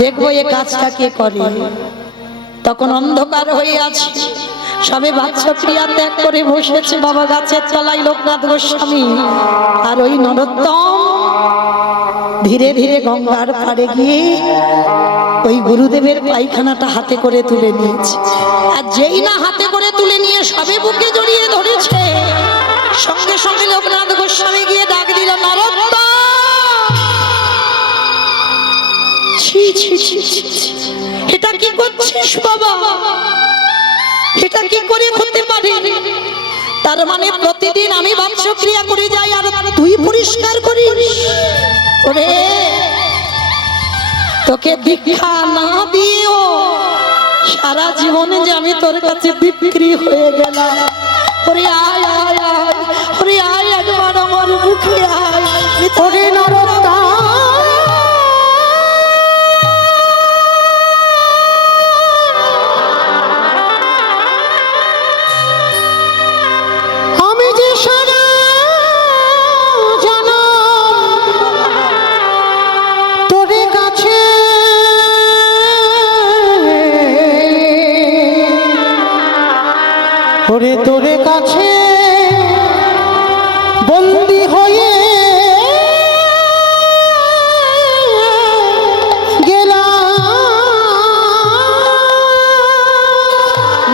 দেখবো এ কাজটা কে করে। তখন অন্ধকার হয়ে আছে, সবে বাচ্চা ক্রিয়া ত্যাগ করে বসেছে বাবা গাছের তলায় লোকনাথ গোস্বামী, আর ওই নরোত্তম ধীরে ধীরে গঙ্গার পাড়ে গিয়ে ওই গুরুদেবের পায়খানাটা হাতে করে তুলে নিয়েছে। আর যেই না হাতে করে তুলে নিয়ে সবে বুকে জড়িয়ে ধরেছে, সঙ্গে সঙ্গে লোকনাথ গোস্বামী গিয়ে ডাক দিল, নরোত্তম! ছি ছি ছি ছি ছি, এটা কি করছিস বাবা? এটা কি করে হতে পারে? তার মানে প্রতিদিন আমি বাচ্চক্রিয়া করে যাই আর তুই পরিষ্কার করিস? ওরে, তোকে দীক্ষা না দিও সারা জীবনে যে আমি তোর কাছে বিক্রি হয়ে গেলাম। ওরে আয় আয় আয়, ওরে আয় একবার আমার মুখে আয়। ওরে নরোত্তম, আমি যে সারা জনম তোর কাছে ওরে তোর কাছে বন্দী হয়ে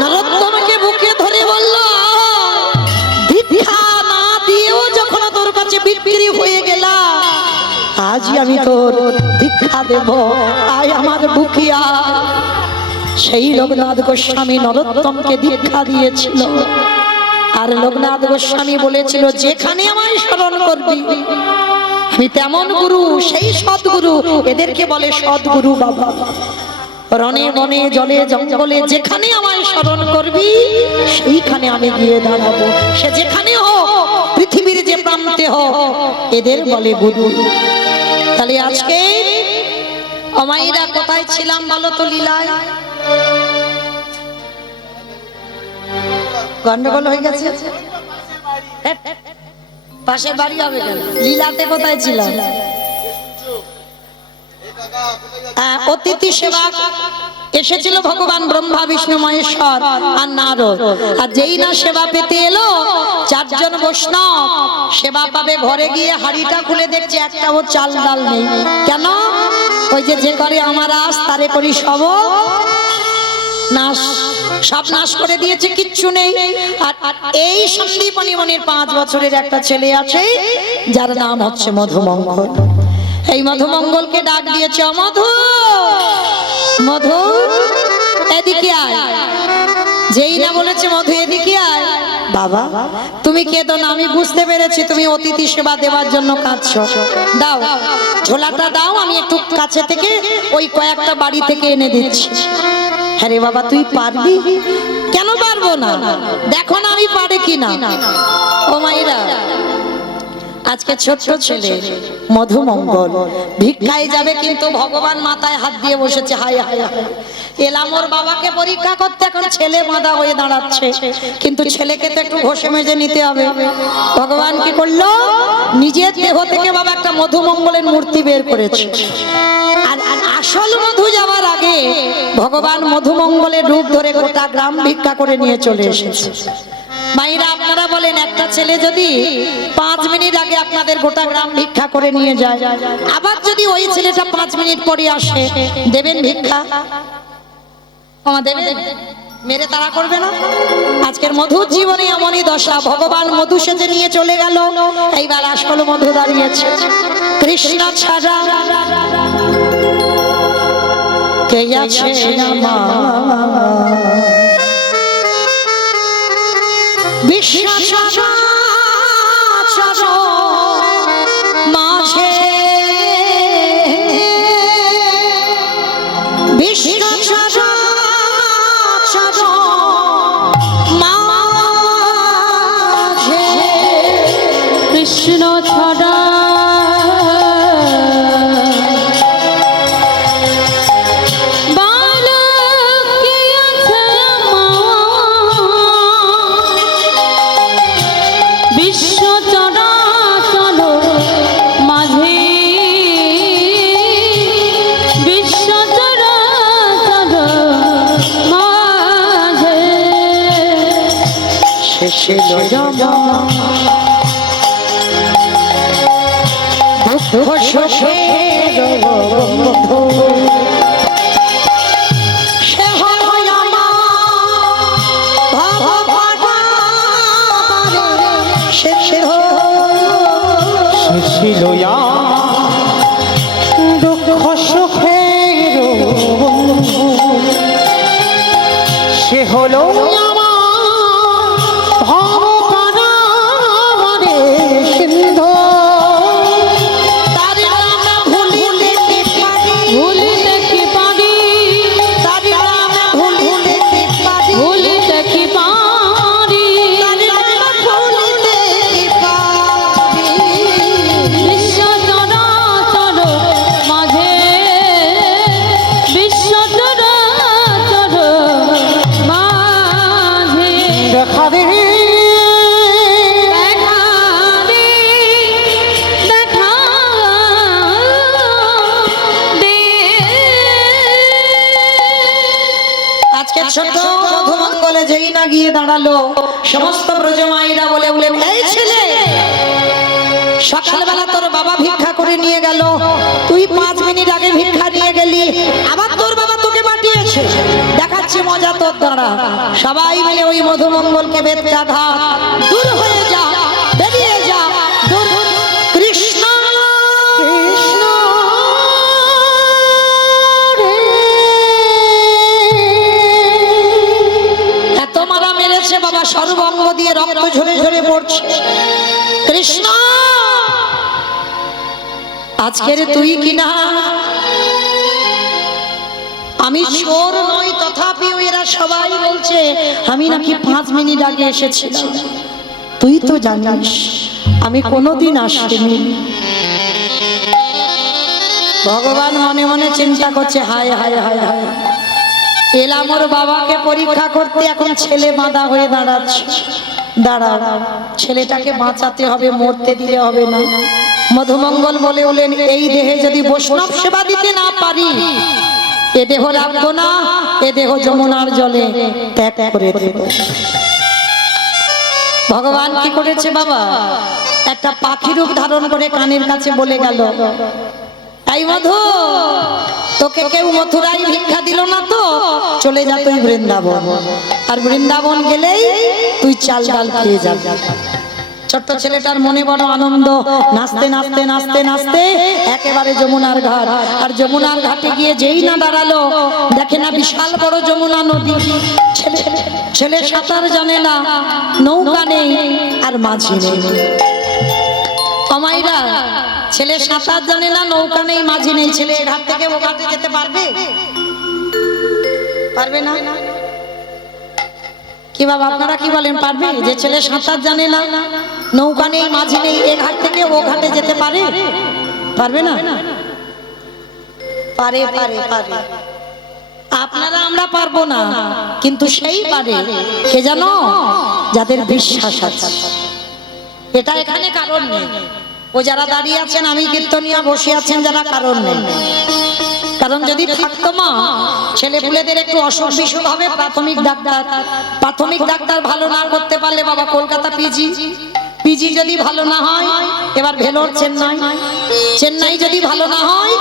নরোত্তমকে বুকে ধরে বলল, দীক্ষা না দিয়েও যখন তোর কাছে বিক্রি হয়ে গেলা, আজই আমি তোর দীক্ষা দেব, আয় আমার বুকে আয়। সেই লোকনাথ গোস্বামী নরোত্তমকে দীক্ষা দিয়েছিল। আর লোকনাথ গোস্বামী বলেছিল, যেখানে আমায় স্মরণ করবি আমি তেমন গুরু, সেই সদ্গুরু, এদেরকে বলে সদ্গুরু বাবা। রণে বনে জলে জঙ্গলে যেখানে আমায় স্মরণ করবি সেইখানে আমি গিয়ে দাঁড়াবো, সে যেখানে হোক, পৃথিবীর যে প্রান্তে হোক, এদের বলে গুরু। তাহলে আজকে অমাইরা কোথায় ছিলাম বলো তো? লীলায় গন্ডগোল হয়ে গেছে, পাশের বাড়ি হবে কেন? লীলাতে কোথায় ছিলাম? অতিথি সেবা এসেছিল ভগবান ব্রহ্মা বিষ্ণু মহেশ্বর আর নারদ। আর যেই না সেবা পেতে এলো, চারজন বৈষ্ণব সেবা পাবে, ঘরে গিয়ে হাড়িটা খুলে দেখছে একটাও চাল ডাল নেই। কেন? ওই যে করে আমার আস তারে করি সব নাশ, সব নাশ করে দিয়েছে, কিচ্ছু নেই। আর এই সন্দীপনী মনির 5 বছরের একটা ছেলে আছে, যার নাম হচ্ছে মধুমঙ্গল। এই মধুমঙ্গলকে ডাক দিয়েছে, মধু মধু এদিকে আয়। যেই না বলেছে মধু এদিকে আয়, বাবা তুমি কেঁদো না, আমি বুঝতে পেরেছি তুমি অতিথি সেবা দেওয়ার জন্য কাঁদছো, দাও ঝোলাটা দাও, আমি একটু কাছে থেকে ওই কয়েকটা বাড়ি থেকে এনে দিচ্ছি। হ্যাঁ রে বাবা, তুই পারবি? কেন পারবো না, দেখো না আমি পারে কিনা। ও মাইরা, আজকে ছোট্ট ছেলে মধুমঙ্গল ভিক্ষায় যাবে, কিন্তু ভগবান মাথায় হাত দিয়ে বসেছে। হায় হায় হায়, এলাম ওর বাবাকে পরীক্ষা করতে, এখন ছেলে বাঁধা হয়ে দাঁড়াচ্ছে, কিন্তু ছেলেকে তো একটু ঘষে মেজে নিতে হবে। ভগবান কি করলো? নিজের দেহ থেকে বাবা একটা মধুমঙ্গলের মূর্তি বের করেছে। আর আসল মধু যাওয়ার আগে ভগবান মধুমঙ্গলের রূপ ধরে গোটা গ্রাম ভিক্ষা করে নিয়ে চলে এসেছে। মাইরা, আপনারা বলেন, একটা ছেলে যদি 5 মিনিট আগে আপনাদের গোটা গ্রাম ভিক্ষা করে নিয়ে যায়, আবার যদি ওই ছেলেটা 5 মিনিট পরে আসে, দেবেন ভিক্ষা? দেবেন? মেরে তাড়া করবে না? আজকের মধুর জীবনে এমনই দশা, ভগবান মধু সেজে নিয়ে চলে গেল, এইবার আসল মধু দাঁড়িয়েছে। কৃষ্ণ ছাড়া কে আছে আমার, বিশ্ব চরাচর মাঝে, বিশ্ব চরাচর মাঝে কৃষ্ণ ছাড়া বালক কে আছে আমার, বিশ্ব চরাচর মাঝে, বিশ্ব চরাচর মাঝে শেষে জমা দুঃখ সুখের বন্ধু, সে হয় আমার ভবঘটারে, শেষে ছিল দুঃখ সুখের বন্ধু, সে হলো আমার ভবঘটারে সিন্ধু। তার নাম ভুলিতে কি পারি, ভুলিতে কি পারি, তার নাম ভুলিতে কি পারি, ভুলিতে কি পারি, তার নাম ভুলিতে কি পারি। বিশ্ব চরাচর মাঝে, বিশ্ব চরাচর মাঝে দেখা দে দেখা দে, দেখা দে। আজকে ছোট মধুমঙ্গলে যেই না গিয়ে দাঁড়ালো, সমস্ত ব্রজমাইরা বলে উঠলেন, এই ছেলে, সকালবেলা তোর বাবা ভিক্ষা করে নিয়ে গেল, তুই 5 মিনিট আগে ভিক্ষা নিয়ে গেলি, আবার তোর বাবা তোকে পাঠিয়েছে, দেখাচ্ছি মজা তোর দ্বারা। সবাই মিলে ওই মধুমঙ্গলকে বেত্রাঘাত, দূর হয়ে যা, বেরিয়ে যা, দূর। কৃষ্ণ কৃষ্ণ রে, এত মারা মেরেছে বাবা, সর্বঙ্গ দিয়ে রক্ত ঝরে ঝরে পড়ছে। কৃষ্ণ, আজকের তুই কিনা, আমি চোর নই, তথাপি এরা সবাই বলছে আমি নাকি 5 মিনিট আগে এসেছিলাম। তুই তো জানিস আমি কোনোদিন আসিনি। ভগবান মনে মনে চিন্তা করছে, হায় হায় হায় হায়, এলাম ওর বাবাকে পরীক্ষা করতে, এখন ছেলে বাঁধা হয়ে দাঁড়াচ্ছে। দাঁড়া, ছেলেটাকে বাঁচাতে হবে, মরতে দিলে হবে না। মধুমঙ্গল বলে উঠলেন, এই দেহে যদি বৈষ্ণব সেবা দিতে না পারি, এ দেহ রাখবো না, এ দেহ যমুনার জলে ত্যাগ করে দেব। ভগবান কি করেছে বাবা, একটা পাখি রূপ ধারণ করে কানের কাছে বলে গেল, এই মধু, তোকে কেউ মথুরায় ভিক্ষা দিল না তো, চলে যা তুই বৃন্দাবন, আর বৃন্দাবন গেলেই তুই চাল ডাল খেয়ে যাবি। ছোট্ট ছেলেটার মনে বড় আনন্দ, নাচতে নাচতে নাচতে নাচতে একেবারে যমুনার ঘাট। আর যমুনার ঘাটে গিয়ে যেই না দাঁড়ালো, দেখে না বিশাল বড় যমুনা নদী। ছেলে সাঁতার জানে না, নৌকা নেই আর মাঝি নেই। অমাইরা, ছেলে সাঁতার জানে না, নৌকা নেই, মাঝি নেই, ছেলে এ ঘাট থেকে ও ঘাটে যেতে পারবে? পারবে না। কি বাবা, আপনারা কি বলেন, পারবে? যে ছেলে সাঁতার জানে না, নৌকা নেই, মাঝি নেই, এ ঘাট থেকে ও ঘাটে যেতে পারে? পারবে না। পারে পারে পারে, আপনারা আমরা পারবো না, কিন্তু সেই পারে। কে জানো? যাদের বিশ্বাস আছে। এটা এখানে কারণ নেই, ও যারা দাঁড়িয়ে আছেন, আমি কীর্তনিয়া বসে আছেন যারা, কারণ নেই। কারণ যদি থাকতো মা, ছেলেপুলেদের একটু অসুখ বিসুখ হবে, প্রাথমিক ডাক্তার ভালো না করতে পারলে বাবা কলকাতা পিজি যদি ভালো না হয়, এবার ভেলোর চেন্নাই যদি ভালো না হয়,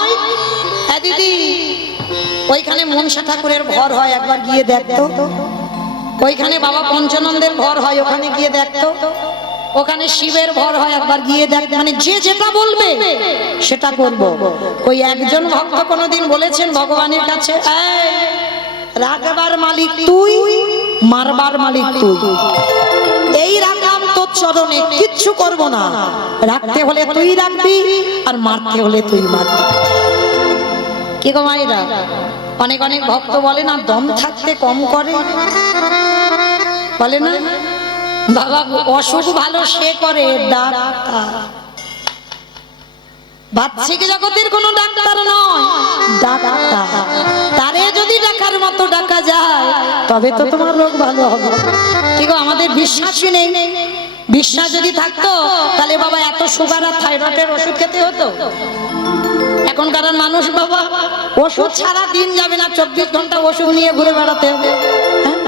দিদি ওইখানে মনসা ঠাকুরের ঘর হয়, একবার গিয়ে দেখতো। ওইখানে বাবা পঞ্চানন্দের ঘর হয়, ওখানে গিয়ে দেখতো। ওখানে শিবের ঘর হয়, একবার গিয়ে দেখ। মানে যে যেটা বলবে সেটা করব। ওই একজন ভক্ত কোনোদিন বলেছেন ভগবানের কাছে, এই রাখবার মালিক তুই, মারবার মালিক তুই, এই রাখলাম তোর চরণে, কিচ্ছু করব না। রাখতে হলে তুই রাখবি আর মারতে হলে তুই মারবি। কি গো মায়েরা, অনেক অনেক ভক্ত বলে না দম থাকতে কম করে, বলে না বাবা অসুখ ভালো সে করে ডাক্তার, বাহ্যিক জগতের কোনো ডাক্তার নয়, ডাক্তার। তারে যদি ডাকার মতো ডাকা যায় তবে তো তোমার রোগ ভালো হবে। ঠিক আছে, আমাদের বিশ্বাসই নেই। বিশ্বাস যদি থাকতো তাহলে বাবা এত সুগার আর থাইরয়েডের ওষুধ খেতে হতো? এখনকার মানুষ বাবা ওষুধ ছাড়া দিন যাবে না, 24 ঘন্টা ওষুধ নিয়ে ঘুরে বেড়াতে হবে। হ্যাঁ,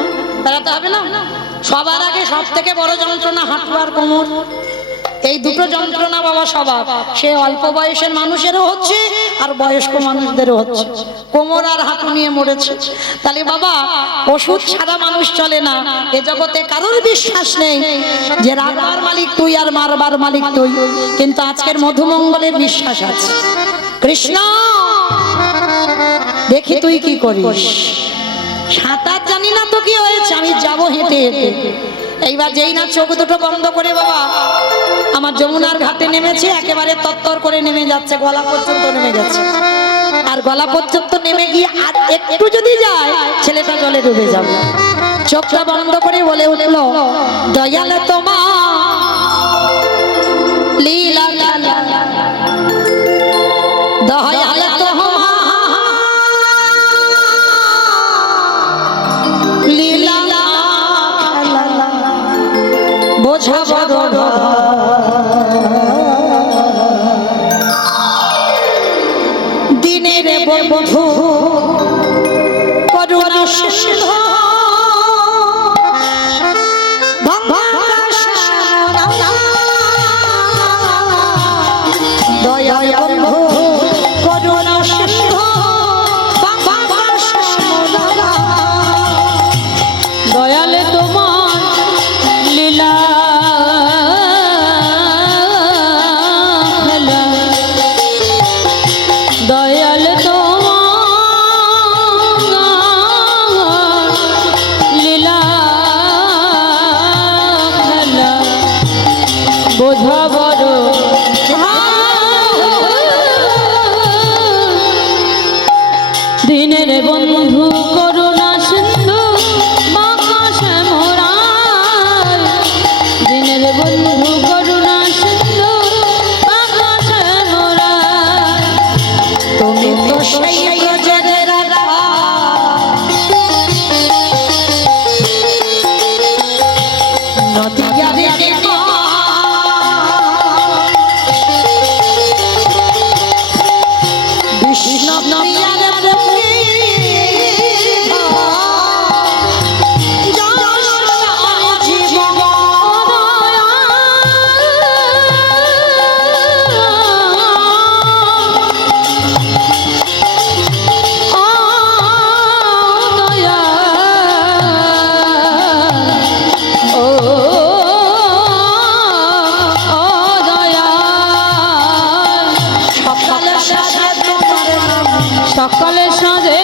বেড়াতে হবে না? সবার আগে সব থেকে বড় যন্ত্রণা হাঁটু আর কোমর, এই দুটো যন্ত্রণা বাবা সবার। সে অল্প বয়সের মানুষেরও হচ্ছে আর বয়স্ক মানুষদেরও হচ্ছে, কোমর আর হাঁটু নিয়ে মরেছে। তাহলে বাবা ওষুধ ছাড়া মানুষ চলে না। এ জগতে কারোর বিশ্বাস নেই যে রাখবার মালিক তুই আর মারবার মালিক তুই, কিন্তু আজকের মধুমঙ্গলের বিশ্বাস আছে। কৃষ্ণ দেখি তুই কি করিস। সাঁতার জানি না তো কি হয়েছে, আমি যাবো হেঁটে হেঁটে। এইবার যেই না চোখ দুটো বন্ধ করে বাবা আমার যমুনার ঘাটে নেমেছি, একেবারে তত্তর করে নেমে যাচ্ছে, গলা পর্যন্ত নেমে গেছে। আর গলা পর্যন্ত নেমে গিয়ে আর একটু যদি যায় ছেলেটা জলে ডুবে যাবে। চোখটা বন্ধ করে বলে উঠল, দয়াল তোমার লীলা খেলা, দয়াল তোমার লীলা খেলা, বোঝা বড় দিনের বন্ধু করুণা সিন্ধু দয়া বন্ধু করুণা সিন্ধু দয়ালে তোমার লীলা খেলা, দয়াল তোমার লীলা খেলা, বোঝা বড় দিনের বন্ধু করুণা সিন্ধু বাঁকা শ্যামরায়, দিনের বন্ধু করুণা সিন্ধু বাঁকা শ্যামরায়, তুমি তো সেই ব্রজের রাধা, নদিয়ারে দেবা, কৃষ্ণ প্রিয়ার সকালে সাজে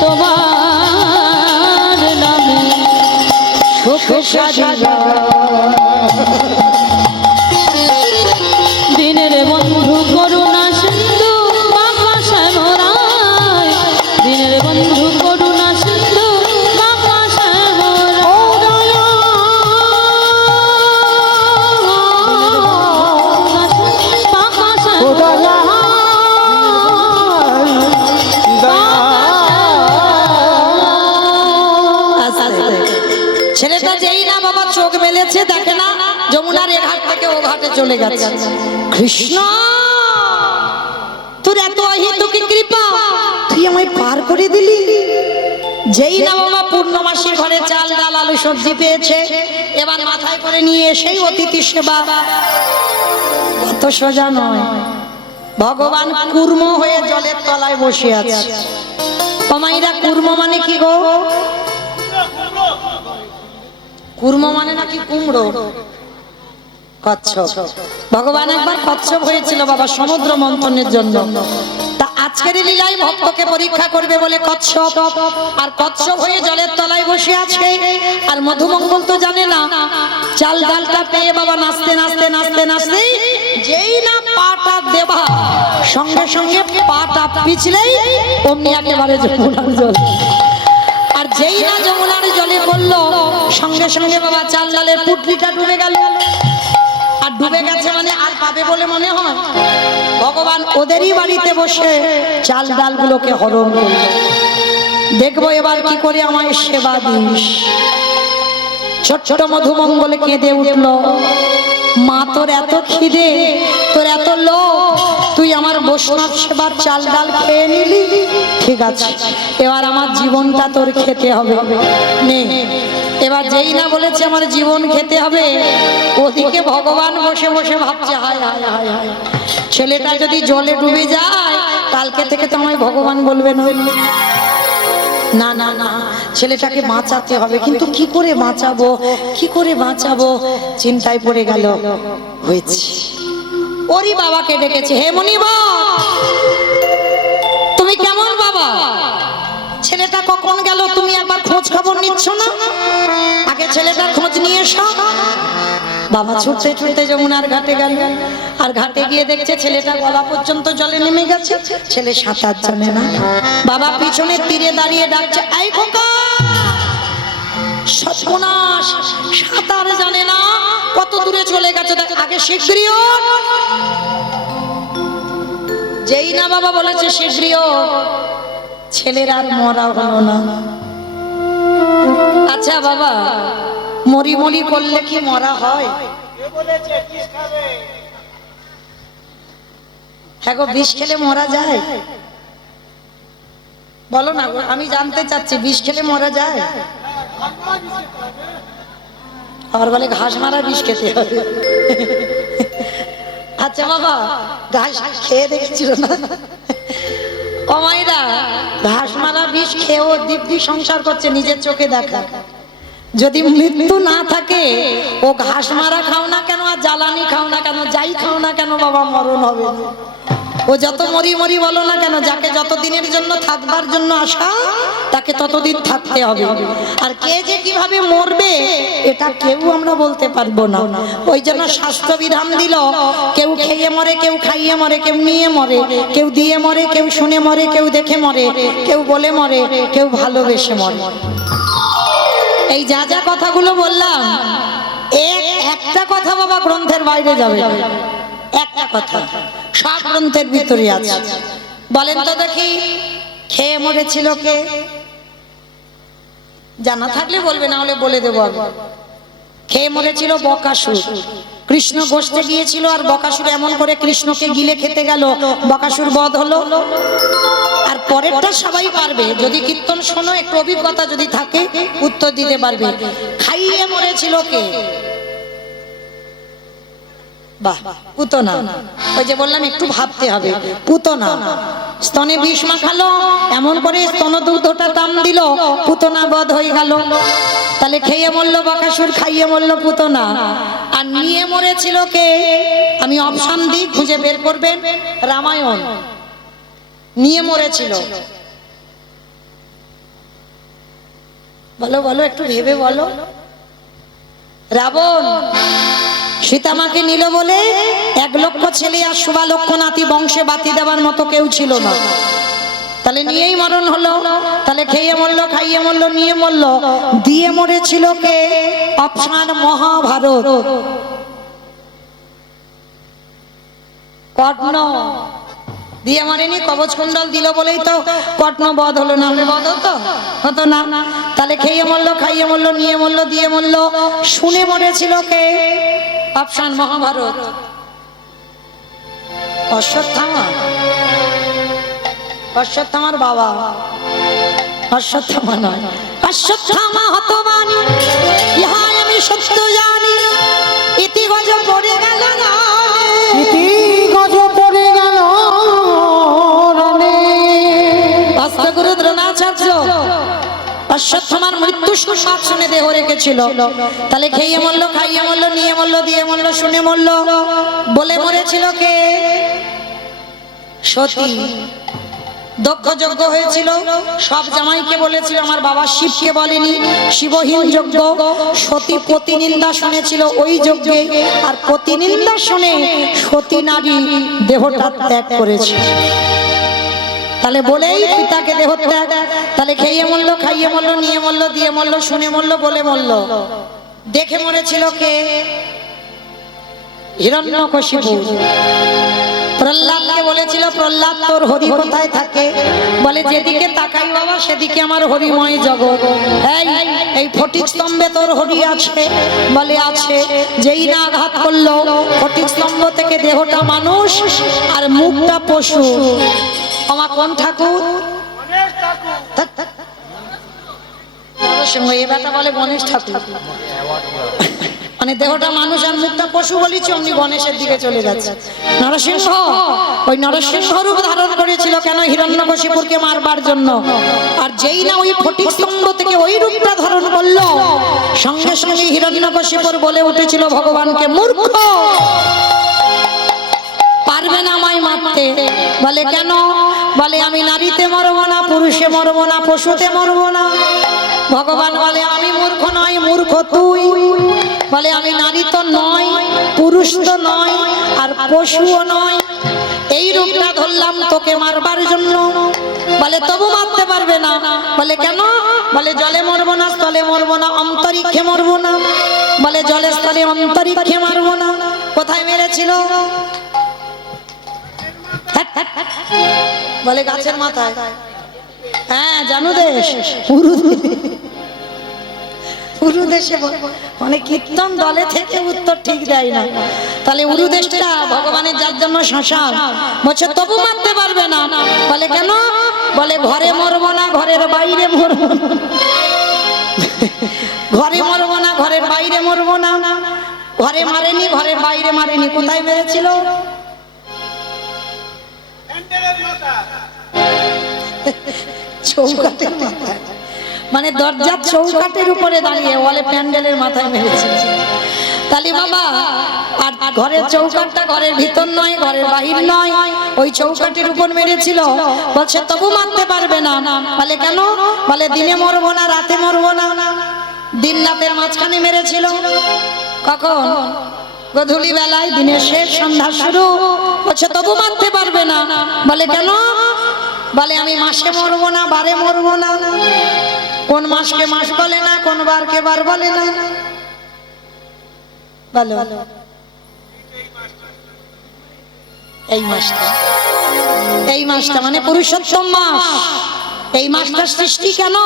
তোমার নামে সুখ সাজিয়া, দিনের বন্ধু করুণা সিন্ধু বাঁকা শ্যামরায়, দিনের বন্ধু করুণা সিন্ধু বাঁকা শ্যামরায়, বাঁকা শ্যামরায়। ছেলেটা যেই না বাবা চোখ মেলেছে দেখে না যমুনার এ ঘাট থেকে ও ঘাটে চলে গেছে। কৃষ্ণ তোর এত অহেতুক কৃপা, তুই আমায় পার করে দিলি। যেই না বাবা পূর্ণমাসীর ঘরে চাল ডাল আলু সবজি পেয়েছে, এবার মাথায় করে নিয়ে সেই অতিথি সেবা। অত সোজা নয়, ভগবান কুর্ম হয়ে জলের তলায় বসে আছে। কমাইরা কুর্ম মানে কি গো? কুর্ম মানে নাকি কুমড়ো, কচ্ছপ। ভগবান একবার কচ্ছপ হয়েছিল বাবা সমুদ্র মন্থনের জন্য। তা আজকের এই লীলায় ভক্তকে পরীক্ষা করবে বলে কচ্ছপ, আর কচ্ছপ হয়ে জলের তলায় বসে আছে। আর মধুমঙ্গল তো জানে না, চাল ডালটা পেয়ে বাবা নাচতে নাচতে নাচতে নাচতে যেই না পাটা দেবা, সঙ্গে সঙ্গে পাটা পিছলেই অমনি একেবারে যমুনার জল। আর যেই না যমুনার জলে পড়লো, সঙ্গে সঙ্গে বাবা চাল ডালের পুটলিটা ডুবে গেল। আর ডুবে গেছে মানে আর পাবে বলে মনে হয়? ভগবান ওদেরই বাড়িতে বসে চাল ডালগুলোকে হরণ করল। দেখবো এবার কি করে আমায় সেবা দিস। ছোট ছোট মধুমঙ্গলে কেঁদে উঠল, মা তোর এত খিদে, তোর এত লোভ, তুই আমার বৈষ্ণব সেবার চাল ডাল খেয়ে নিলি, ঠিক আছে এবার আমার জীবনটা তোর খেতে হবে নে। এবার যেই না বলেছে আমার জীবন খেতে হবে, ওদিকে ভগবান বসে বসে ভাবছে হায় হায় হায় হায়, ছেলেটা যদি জলে ডুবে যায় কালকে থেকে তো আমায় ভগবান বলবে না। না না না, ছেলেটাকে বাঁচাতে হবে, কিন্তু কি করে বাঁচাবো, কি করে বাঁচাবো, চিন্তায় পড়ে গেল। হয়েছে, ওরই বাবাকে ডেকেছে, হে মুনিবর তুমি কেমন বাবা, ছেলেটা কখন গেল তুমি একবার খোঁজ খবর নিচ্ছ না, আগে ছেলেটার খোঁজ নিয়ে এসো। বাবা ছুটতে ছুটতে যমুনার ঘাটে গেল, আর ঘাটে গিয়ে দেখছে ছেলেটা গলা পর্যন্ত জলে নেমে গেছে, ছেলে সাঁতার জানে না। বাবা পিছনের তীরে দাঁড়িয়ে ডাকছে, এই খোকা, সর্বনাশ, সাঁতার জানে না, কত দূরে চলে গেছে, আগে শীঘ্রই ওঠ। যেই না বাবা বলেছে শীঘ্রই ওঠ, ছেলের আর মরা হলো না। আচ্ছা বাবা, মরি মরি করলে কি মরা হয়? হ্যাঁ গো, বিষ খেলে মরা যায়? বলো না গো, আমি জানতে চাচ্ছি, বিষ খেলে মরা যায়? আর বলে ঘাস মারা বিষ খেতে হবে। আচ্ছা বাবা, ঘাস খেয়ে দেখেছিল না ও মায়েরা? ঘাস মারা বিষ খেয়েও দিব্যি সংসার করছে, নিজের চোখে দেখা। যদি মৃত্যু না থাকে, ও ঘাস মারা খাও না কেন আর জ্বালানি খাও না কেন, যাই খাও না কেন বাবা, মরণ হবে না। ও যত মরি মরি বলো না কেন, যাকে যত দিনের জন্য থাকবার জন্য আসা, তাকে ততদিন থাকতে হবে। আর কে যে কিভাবে মরবে এটা কেউ আমরা বলতে পারবো না। ওই জন্য শাস্ত্র বিধান দিল, কেউ খেয়ে মরে, কেউ খাইয়ে মরে, কেউ নিয়ে মরে, কেউ দিয়ে মরে, কেউ শুনে মরে, কেউ দেখে মরে, কেউ বলে মরে, কেউ ভালোবেসে মরে। এই যা যা কথাগুলো বললাম, একটা কথা বাবা গ্রন্থের বাইরে যাবে, একটা কথা সব গ্রন্থের ভিতরে আছে। বলেন তো দেখি, খেয়ে মরেছিল কে? জানা থাকলে বলবে, না হলে বলে দেবো আমি। খেয়ে মরেছিল বকাসুর। কৃষ্ণ গোষ্ঠে গিয়েছিল, আর বকাসুর এমন করে কৃষ্ণকে গিলে খেতে গেল, বকাসুর বধ হলো। আর পরেরটা সবাই পারবে, যদি কীর্তন শোনো, একটু অভিজ্ঞতা যদি থাকে উত্তর দিতে পারবে। খাইয়ে মরেছিল কে? বাহ, পুতনা। ওই যে বললাম একটু ভাবতে হবে, পুতনা। স্তনে বিষ মাখালো, এমন করে স্তন দুধটা টান দিল, পুতনা বধ হয়ে গেল। তাহলে খেয়ে মরলো বকাসুর, খাইয়ে মরলো পুতনা। আর নিয়ে মরেছিল কে? আমি অপশন দিই, খুঁজে বের করবেন। রামায়ণ। নিয়ে মরেছিল, বলো বলো, একটু ভেবে বলো। রাবণ। সীতামাকে নিল বলে 1 লক্ষ ছেলে আর 16 লক্ষ নাতি বংশে বাতি দেওয়ার মতো কেউ ছিল না, তাহলে নিয়েই মরণ হলো। তাহলে খেয়ে মরলো, খাইয়ে মরলো, নিয়ে মরলো। দিয়ে মরেছিল কে? অপশন মহাভারত। কর্ণ দিয়ে মারেনি, কবচ কুণ্ডল দিল বলেই তো কর্ণ বধ হলো, না হলে বধ হতো না। তাহলে খেয়ে মরলো, খাইয়ে মরলো, নিয়ে মরলো, দিয়ে মরলো। শুনে মরেছিল কে? অপশন মহাভারত। অশ্বত্থামা। অশ্বত্থামার বাবা। অশ্বত্থামা নয়, অশ্বত্থামা হতবানি, ইহাই আমি সত্য জানি। ইতি গজ পড়ে গেল না, ইতি গজ পড়ে গেল গুরু দ্রোণাচার্য অশ্বত্থামার মৃত্যু মৃত্যু সংবাদ শুনে দেহ রেখেছিল। তাহলে খেয়ে মরলো, খাইয়ে মরলো, নিয়ে মরলো, দিয়ে মরলো, শুনে মরলো। বলে মরেছিল কে? সতী। দক্ষ যজ্ঞ হয়েছিল, সব জামাইকে বলেছিল, আমার বাবা শিবকে বলেনি। শিবহীন যজ্ঞ। সতী প্রতিনিন্দা শুনেছিল ওই যজ্ঞে, আর প্রতিনিন্দা শুনে সতী নারী দেহটা ত্যাগ করেছে। তাহলে বলেই পিতাকে দেহ ত্যাগ। তাহলে খেয়ে মরলো, খাইয়ে মরলো, নিয়ে মরলো, দিয়ে মরলো, শুনে মরলো, বলে মরলো। দেখে মরেছিল কে? হিরণ্যকশিপু। প্রহ্লাদকে বলেছিল, প্রহ্লাদ তোর হরি কোথায় থাকে? বলে যেদিকে তাকাই বাবা সেদিকে আমার হরিময় জগৎ। এই ফটিক স্তম্ভে তোর হরি আছে? বলে আছে। যেই না আঘাত করলো, ফটিক স্তম্ভ থেকে দেহটা মানুষ আর মুখটা পশু। আমার কোন ঠাকুর? এই বেটা বলে গণেশ ঠাকুর, মানে দেহটা মানুষ আর মুখটা পশু বলেছি, অমনি গণেশের দিকে চলে যাচ্ছে। নরসিংহ, ওই নরসিংহ রূপ ধারণ করেছিল কেন? হিরণ্যকশিপুরকে মারবার জন্য। আর যেই না ওই ফটিক স্তম্ভ থেকে ওই রূপটা ধারণ করলো, সঙ্গে সঙ্গে হিরণ্যকশিপুর বলে উঠেছিল ভগবানকে, মূর্খ, পারবে না আমায় মারতে। বলে কেন? বলে আমি নারীতে মরবো না, পুরুষে মরবো না, পশুতে মরবো না। ভগবান বলে আমি মূর্খ নয়, মূর্খ তুই। বলে আমি নারী তো নয়, পুরুষ তো নয়, আর পশুও নয়। এই রূপটা ধরলাম তোকে মারবার জন্য। বলে তবু মারতে পারবে না। বলে কেন? বলে জলে মরবো না, স্থলে মরবো না, অন্তরিক্ষে মরবো না। বলে জলে, স্থলে, অন্তরিক্ষে মারবো না। কোথায় মেরেছিল? বলে গাছের মাথায়। হ্যাঁ, জানো দেশ উরুদেশে। মানে কীর্তন দলে থেকে উত্তর ঠিক দেয় না। তাহলে উরুদেশটা ভগবানের যার জন্য শ্মশান। বলছে তবু মারতে পারবে না। বলে কেন? বলে ঘরে মরবো না, ঘরের বাইরে মরবো না। ঘরে মরবো না, ঘরের বাইরে মরবো না। ঘরে মারেনি, ঘরের বাইরে মারেনি। কোথায় মেরেছিল? চৌকাটের মাথায়। মানে দরজার চৌকাটের উপরে দাঁড়িয়ে, বলে প্যান্ডেলের মাথায় মেরেছে। তালি বাবা, আর ঘরের চৌকাটটা ঘরের ভিতর নয়, ঘরের বাহির নয়, ওই চৌকাটের উপর মেরেছিল। বলছে তবু মারতে পারবে না। বলে কেন? বলে দিনে মরবো না, রাতে মরবো না। দিন রাতের মাঝখানে মেরেছিল। কখন? গধূলি বেলায়, দিনের শেষ, সন্ধ্যা শুরু। বলছে তবু মারতে পারবে না। বলে কেন? বলে আমি মাসে মরবো না, বারে মরবো না। কোন মাসকে মাস বলে না, কোন বারকে বার বলে না। বলো এই মাসটা, এই মাসটা মানে পুরুষোত্তম মাস। এই মাসটার সৃষ্টি কেন?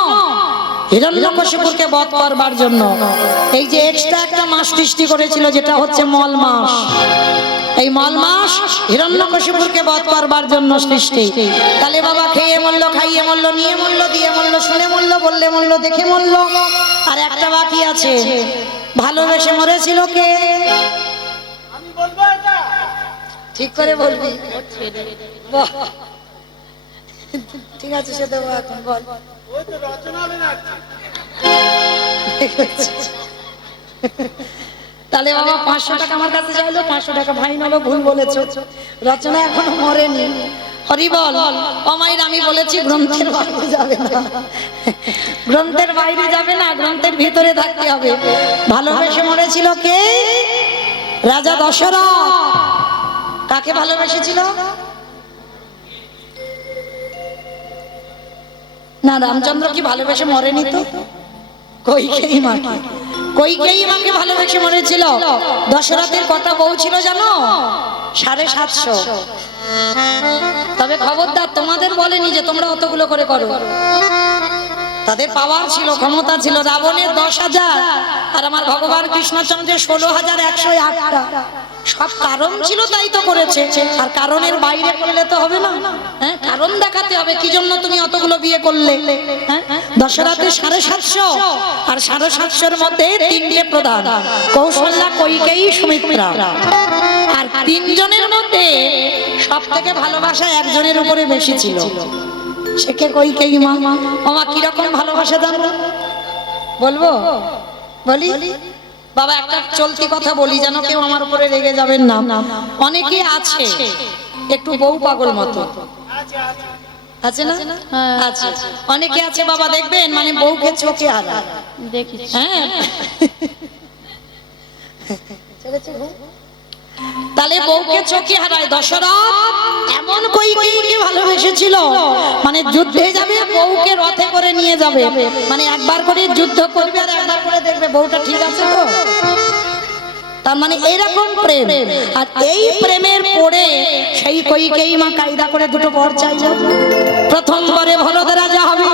হিরণ্যকশিপুরকে বধ করবার জন্য। এই যে এক্সট্রা একটা মাস সৃষ্টি করেছিল, যেটা হচ্ছে মল মাস। এই মল মাস হিরণ্যকশিপুরকে বধ করবার জন্য সৃষ্টি। তাহলে বাবা খেয়ে মরলো, খাইয়ে মরলো, নিয়ে মরলো, দিয়ে মরলো, শুনে মরলো, বললে মরলো, দেখে মরলো। আর একটা বাকি আছে, ভালোবেসে মরেছিল কে? ঠিক করে বলবি। ঠিক আছে, সে দেবো এখন। বল। তাহলে বাবা 500 টাকা আমার কাছে চাইলো, 500 টাকা ফাইন হলো, ভুল বলেছো। রচনা এখনো মরেনি। হরি বল। অমাইর আমি বলেছি গ্রন্থের বাইরে যাবে না, গ্রন্থের বাইরে যাবে না, গ্রন্থের ভিতরে থাকতে হবে। ভালোবেসে মরেছিল কে? রাজা দশরথ। কাকে ভালোবেসেছিল? না, রামচন্দ্র কি ভালোবেসে মরেনি তো? কইকেয়ী মাকে, কইকেয়ী মাকে ভালোবেসে মরেছিল। দশরথের কটা বউ ছিল জানো? 750। তবে খবরদার, তোমাদের বলেনি যে তোমরা অতগুলো করে করো। তাদের পাওয়ার ছিল, ক্ষমতা ছিল। রাবণের 10,000 আর আমার ভগবান কৃষ্ণচন্দ্রের 16,108টা। সব কারণ ছিল, তাই তো করেছে। আর কারণের বাইরে করলে তো হবে না। হ্যাঁ, কারণ দেখাতে হবে কি জন্য তুমি অতগুলো বিয়ে করলে। হ্যাঁ, দশরথের 750, আর 750-এর মধ্যে 3টে প্রধান, কৌশল্যা, কইকেয়ী, সুমিত্রা। আর 3 জনের মধ্যে সব থেকে ভালোবাসা একজনের উপরে বেশি ছিল। সে কে? কইকেয়ী মা। ওমা কিরকম ভালোবাসা জানো? বলবো বলি বাবা, একটা চলতি কথা বলি, যেন কেউ আমার উপরে রেগে যাবেন না। অনেকে আছে একটু বউ পাগল মতো, আছে না? হ্যাঁ। আছে, অনেকে আছে বাবা, দেখবেন মানে বউকে চোখে হারায়। দেখি হ্যাঁ, তাহলে বউকে চোখে হারায়। দশরথ এমন কইকেয়ীকে ভালোবেসেছিল, মানে যুদ্ধে যাবে বউকে রথে করে নিয়ে যাবে, মানে একবার করে যুদ্ধ করবে আর একবার করে দেখবে বউটা ঠিক আছে তো। তার মানে এইরকম প্রেম। আর এই প্রেমের পড়ে সেই কইকেয়ী মা কায়দা করে দুটো বর চাইল। প্রথমবারে ভরত রাজা হবে,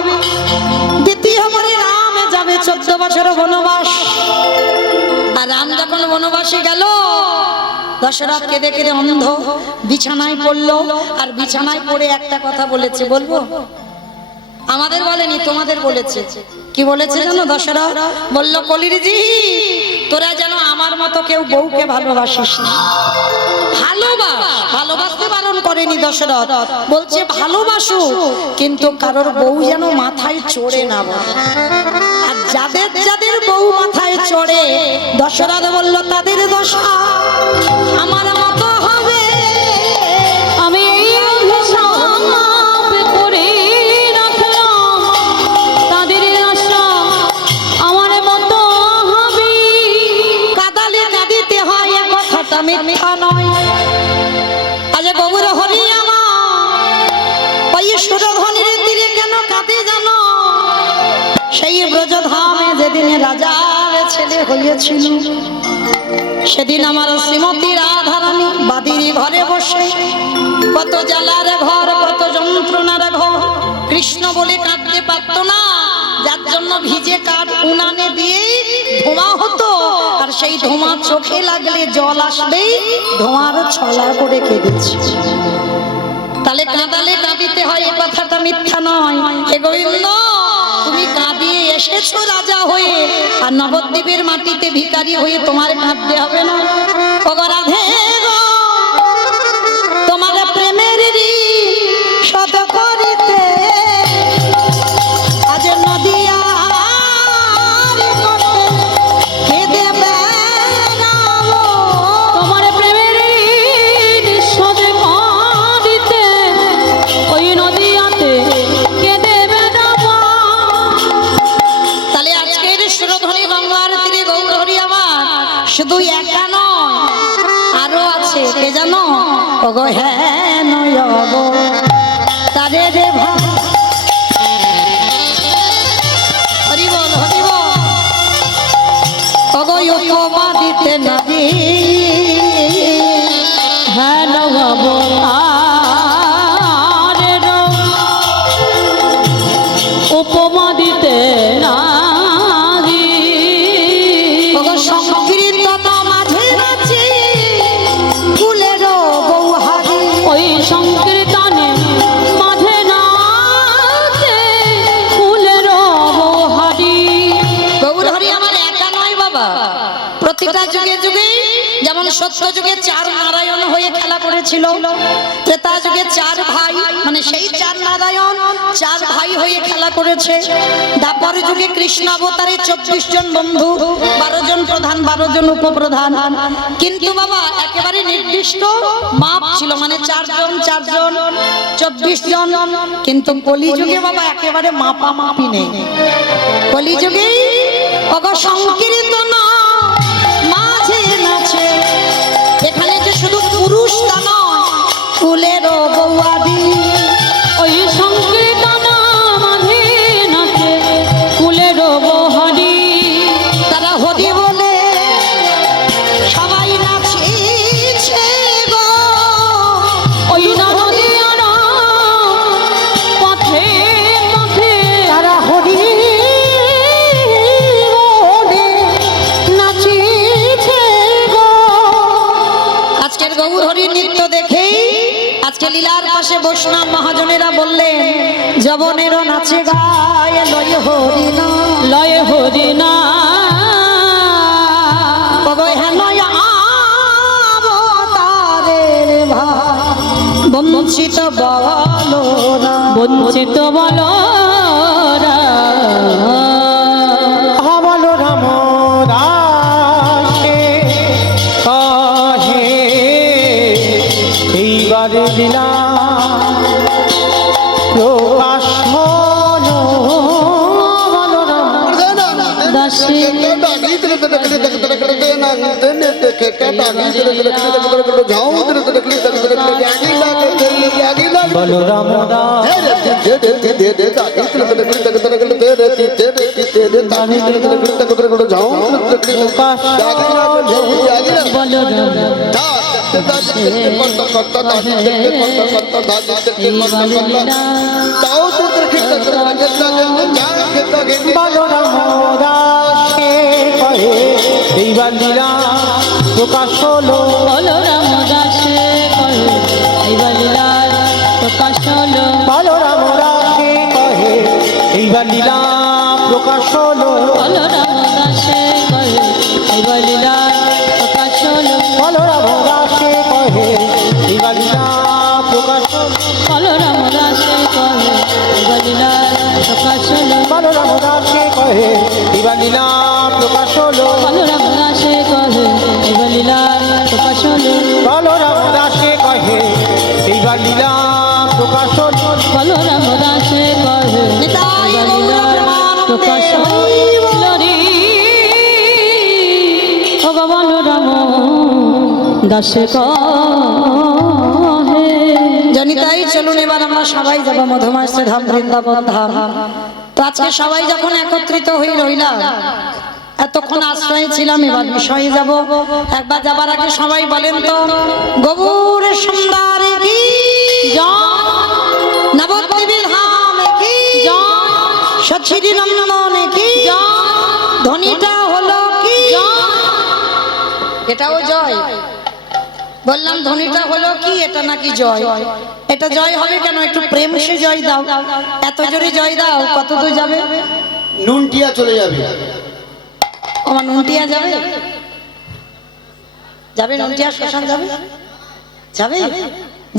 দ্বিতীয়বারে রাম যাবে 14 বছর বনবাস। আর রাম যখন বনবাসে গেল, দশরথ কেঁদে কেঁদে অন্ধ বিছানায় পড়লো। আর বিছানায় পড়ে একটা কথা বলেছে, বলবো? আমাদের বলেনি, তোমাদের বলেছে। কি বলেছে জানো? দশরথ বলল, কলিরজি তোরা যেন আমার মতো কেউ বউকে ভালোবাসিস না। ভালোবাসতে বারণ করেনি দশরথ, বলছে ভালোবাসো, কিন্তু কারোর বউ যেন মাথায় চড়ে না বসে। আর যাদের যাদের বউ মাথায় চড়ে, দশরথ বলল তাদের দশা আমার মতো হবে। আমি হিসাব করে রাখলাম, তাদের আশা আমার মতো হবে। কাদালে কাঁদিতে হয়, এ কথাটা মিথ্যা নয়। আজ গৌর হরি আমার ওই সুরধনির তীরে কেন কাঁদে জানো? সেই ব্রজধামে যেদিন রাজার ছেলে হয়েছিল, সেদিন আমার শ্রীমতী রাধারানী বাদির ঘরে বসে কত জ্বালার ঘর, কত যন্ত্রণার ঘর। কৃষ্ণ বলে কাঁদতে পারত না, যার জন্য ভিজে কাঠ উনানে দিয়ে ধোঁয়া হতো, আর সেই ধোঁয়া চোখে লাগলে জল আসবেই, ধোঁয়ার ছলা করে কেঁদেছে। তাহলে কাঁদালে কাঁদিতে হয়, এ কথাটা মিথ্যা নয়। হে গোবিন্দ, তুমি কাঁদিয়ে এসেছো রাজা হয়ে, আর নবদ্বীপের মাটিতে ভিখারি হয়ে তোমার কাঁদতে হবে না। ওগো রাধে গো, তোমার প্রেমের ঋণ শত করিতে আজ নদিয়ার ঘাটে কেঁদে বেড়াবো। তোমার প্রেমের শোধ দিতে ওই নদীয়াতে কেঁদে বেড়াবো। তাহলে আজকের সুরধনী গঙ্গার তীরে গৌর হরি আমার শুধু একা নয়, আরো আছে। কে জানো? ওগো হ্যাঁ নয় গো তারে রে ভাই। হরি বল, হরি বল। ওগো উপমা দিতে নদী, হ্যাঁ নগাবো তারের উপমা দিতে নাগি। ওগো সংকীর্তন মাঝে নাচি ফুলের বৌহারি। ওই সংকীর্তনে মাঝে নাচে ফুলের বহারি। গৌর হরি আমার একা নয় বাবা, প্রতিটা যুগে যুগে যেমন সত্য যুগে 4 নারায়ণ হয়ে খেলা করেছিল, ত্রেতা যুগে 4 ভাই, মানে সেই 4 নারায়ণ 4 ভাই হয়ে খেলা করেছে। দ্বাপর যুগে কৃষ্ণ অবতারে 24 জন বন্ধু, 12 জন প্রধান, 12 জন উপপ্রধান। কিন্তু বাবা একেবারে নির্দিষ্ট মাপ ছিল, মানে 4 জন 4 জন 24 জন। কিন্তু কলিযুগে বাবা একেবারে মাপামাপি নেই। কলিযুগে ওগো সংকীর্তন মাঝে নাচে, এখানে যে শুধু পুরুষ তা নয়, ফুলেরও বৌয়াদি। ওই সংকীর্তন মাঝে নাচে ফুলের বহারি। তারা হরি বলে সবাই নাচিছে গো। ওই নদিয়ানা পথে পথে তারা হরি বলে নাচিছে গো। আজকের গৌর হরি নৃত্য দেখেই আজকে লীলার পাশে বৈষ্ণব মহাজনেরা বললেন, যবনেরও নাচে গায় লয় হরি না। লয় হরি না। ওগো হ্যাঁ নয় আবতারের ভাই, বঞ্চিত বলো না। বঞ্চিত বলো এইবারে লীলা প্রকাশ হলো দাসী বলরাম দাস বলরাম দাসে কহে এইবার লীলা প্রকাশ হলো বলরাম দাসে কহে এইবার লীলার প্রকাশ হলো বলরাম দাসে কহে এইবার লীলা প্রকাশ হলো বলরাম দাসে কহে এইবার লীলার প্রকাশ হলো বলরাম দাসে কহে এইবার লীলা প্রকাশ হলো বলরাম দাসে কহে এইবার লীলার প্রকাশ হলো বলরাম দাসে কহে এইবার লীলা প্রকাশ হলো বলরাম দাসে কহে এইবার লীলার প্রকাশ হলো বলরাম দাসে কহে এইবার লীলা প্রকাশ হলো বলরাম দাসে কহে নিতাই এইবার গৌর লীলার প্রেমানন্দে প্রকাশ হলো রে ও বলরাম দাসে কহে জনিতাই চলুন এবার আমরা সবাই যাব মধুমাসে ধাম বৃন্দাবন ধাম। তো আজকে সবাই যখন একত্রিত হয়ে রইলাম, এতক্ষণ আশ্রয়ে ছিলাম, এবার বিষয়ে যাব। একবার যাবার আগে সবাই বলেন তো, গৌর সুন্দরে কি নবদ্বীপে ধামে কি সচিরি নন্দনে কি ধ্বনিটা হলো কি, এটাও জয়। বললাম ধ্বনিটা হলো কি, এটা নাকি জয়। এটা জয় হবে কেন? একটু প্রেম সে জয় দাও। এত জোরে জয় দাও, কত দূর যাবে? নুনটিয়া চলে যাবে। আমার নুনটিয়া যাবে, যাবে নুনটিয়া শ্মশান যাবে, যাবে।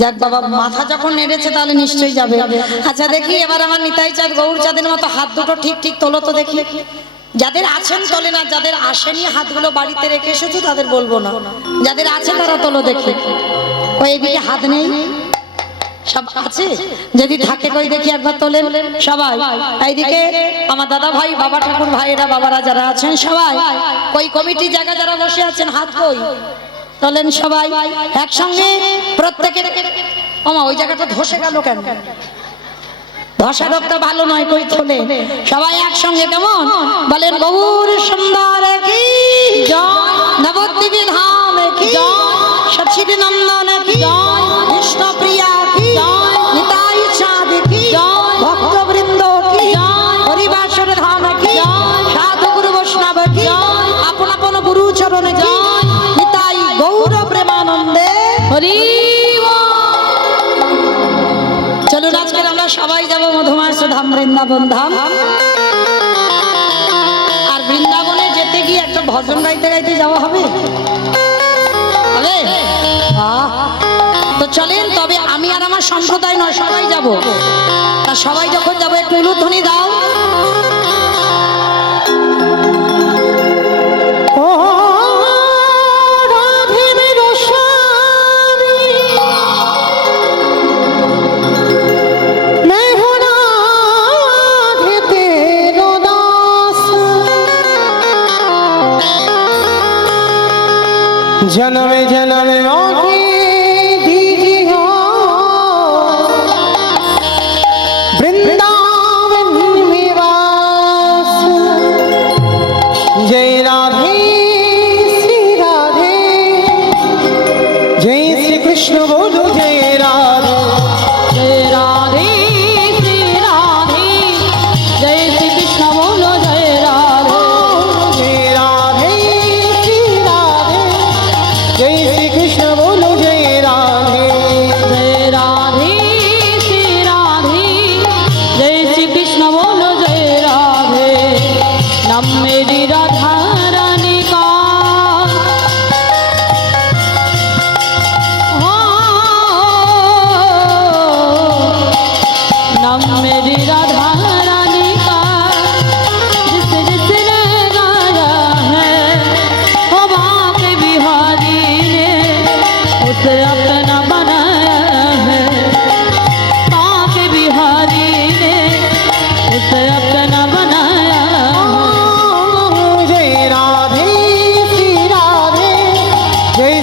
যাক বাবা, মাথা যখন নেড়েছে তাহলে নিশ্চয়ই যাবে। আচ্ছা দেখি এবার আমার নিতাই চাঁদ গৌর চাঁদের মতো হাত দুটো ঠিক ঠিক তোলো তো দেখি। যাদের আছেন তোলে না, যাদের আসেনি হাতগুলো বাড়িতে রেখে এসেছো তাদের বলবো না, যাদের আছে তারা তোলো দেখি। ওই এদিকে হাত নেই, সব আছে? যদি থাকে কই দেখি একবার তোলেন সবাই। এইদিকে আমার দাদা ভাই, বাবা ঠাকুর ভাইয়েরা, বাবারা যারা আছেন সবাই, কই কমিটি জায়গা যারা বসে আছেন হাত কই তোলেন সবাই একসঙ্গে প্রত্যেকে। ওমা ওই জায়গাটা ধসে গেল কেন? ধসা রোগটা ভালো নয়, কই তোলে সবাই একসঙ্গে। কেমন বলেন? গৌর সুন্দর কি নবদ্বীপে ধাম কি সচিরি নন্দন কি কৃষ্ণ প্রিয়া কি নিতাই চাঁদ কি ভক্তবৃন্দ কি হরিবাসর ধাম কি সাধু গুরু বৈষ্ণব কি আপন আপন গুরু চরণ কি নিতাই গৌর প্রেমানন্দে হরি চলুন আজকের আমরা সবাই যাব মধুমাস ধাম বৃন্দাবন ধাম। আর বৃন্দাবনে যেতে গিয়ে একটা ভজন গাইতে গাইতে যাওয়া হবে, হবে? বাহ! তো চলেন, তবে আমি আর আমার সম্প্রদায় নয়, সবাই যাব। তা সবাই যখন যাবো একটু উলুধ্বনি দাও। ও রাধে মেরো স্বামী मैं हूँ राधे तेरो दास जन्म जन्म मोहे दीजियो वृंदावन में वास जय राधे श्री राधे जय श्री कृष्ण बोलो जय राधे जय राधे श्री राधे जय श्री कृष्ण बोलो जय राधे जय राधे श्री राधे जय श्री कृष्ण बोलो जय राधे जय राधे श्री राधे जय श्री कृष्ण बोलो जय राधे नाम मेरी राधा रानी का हाँ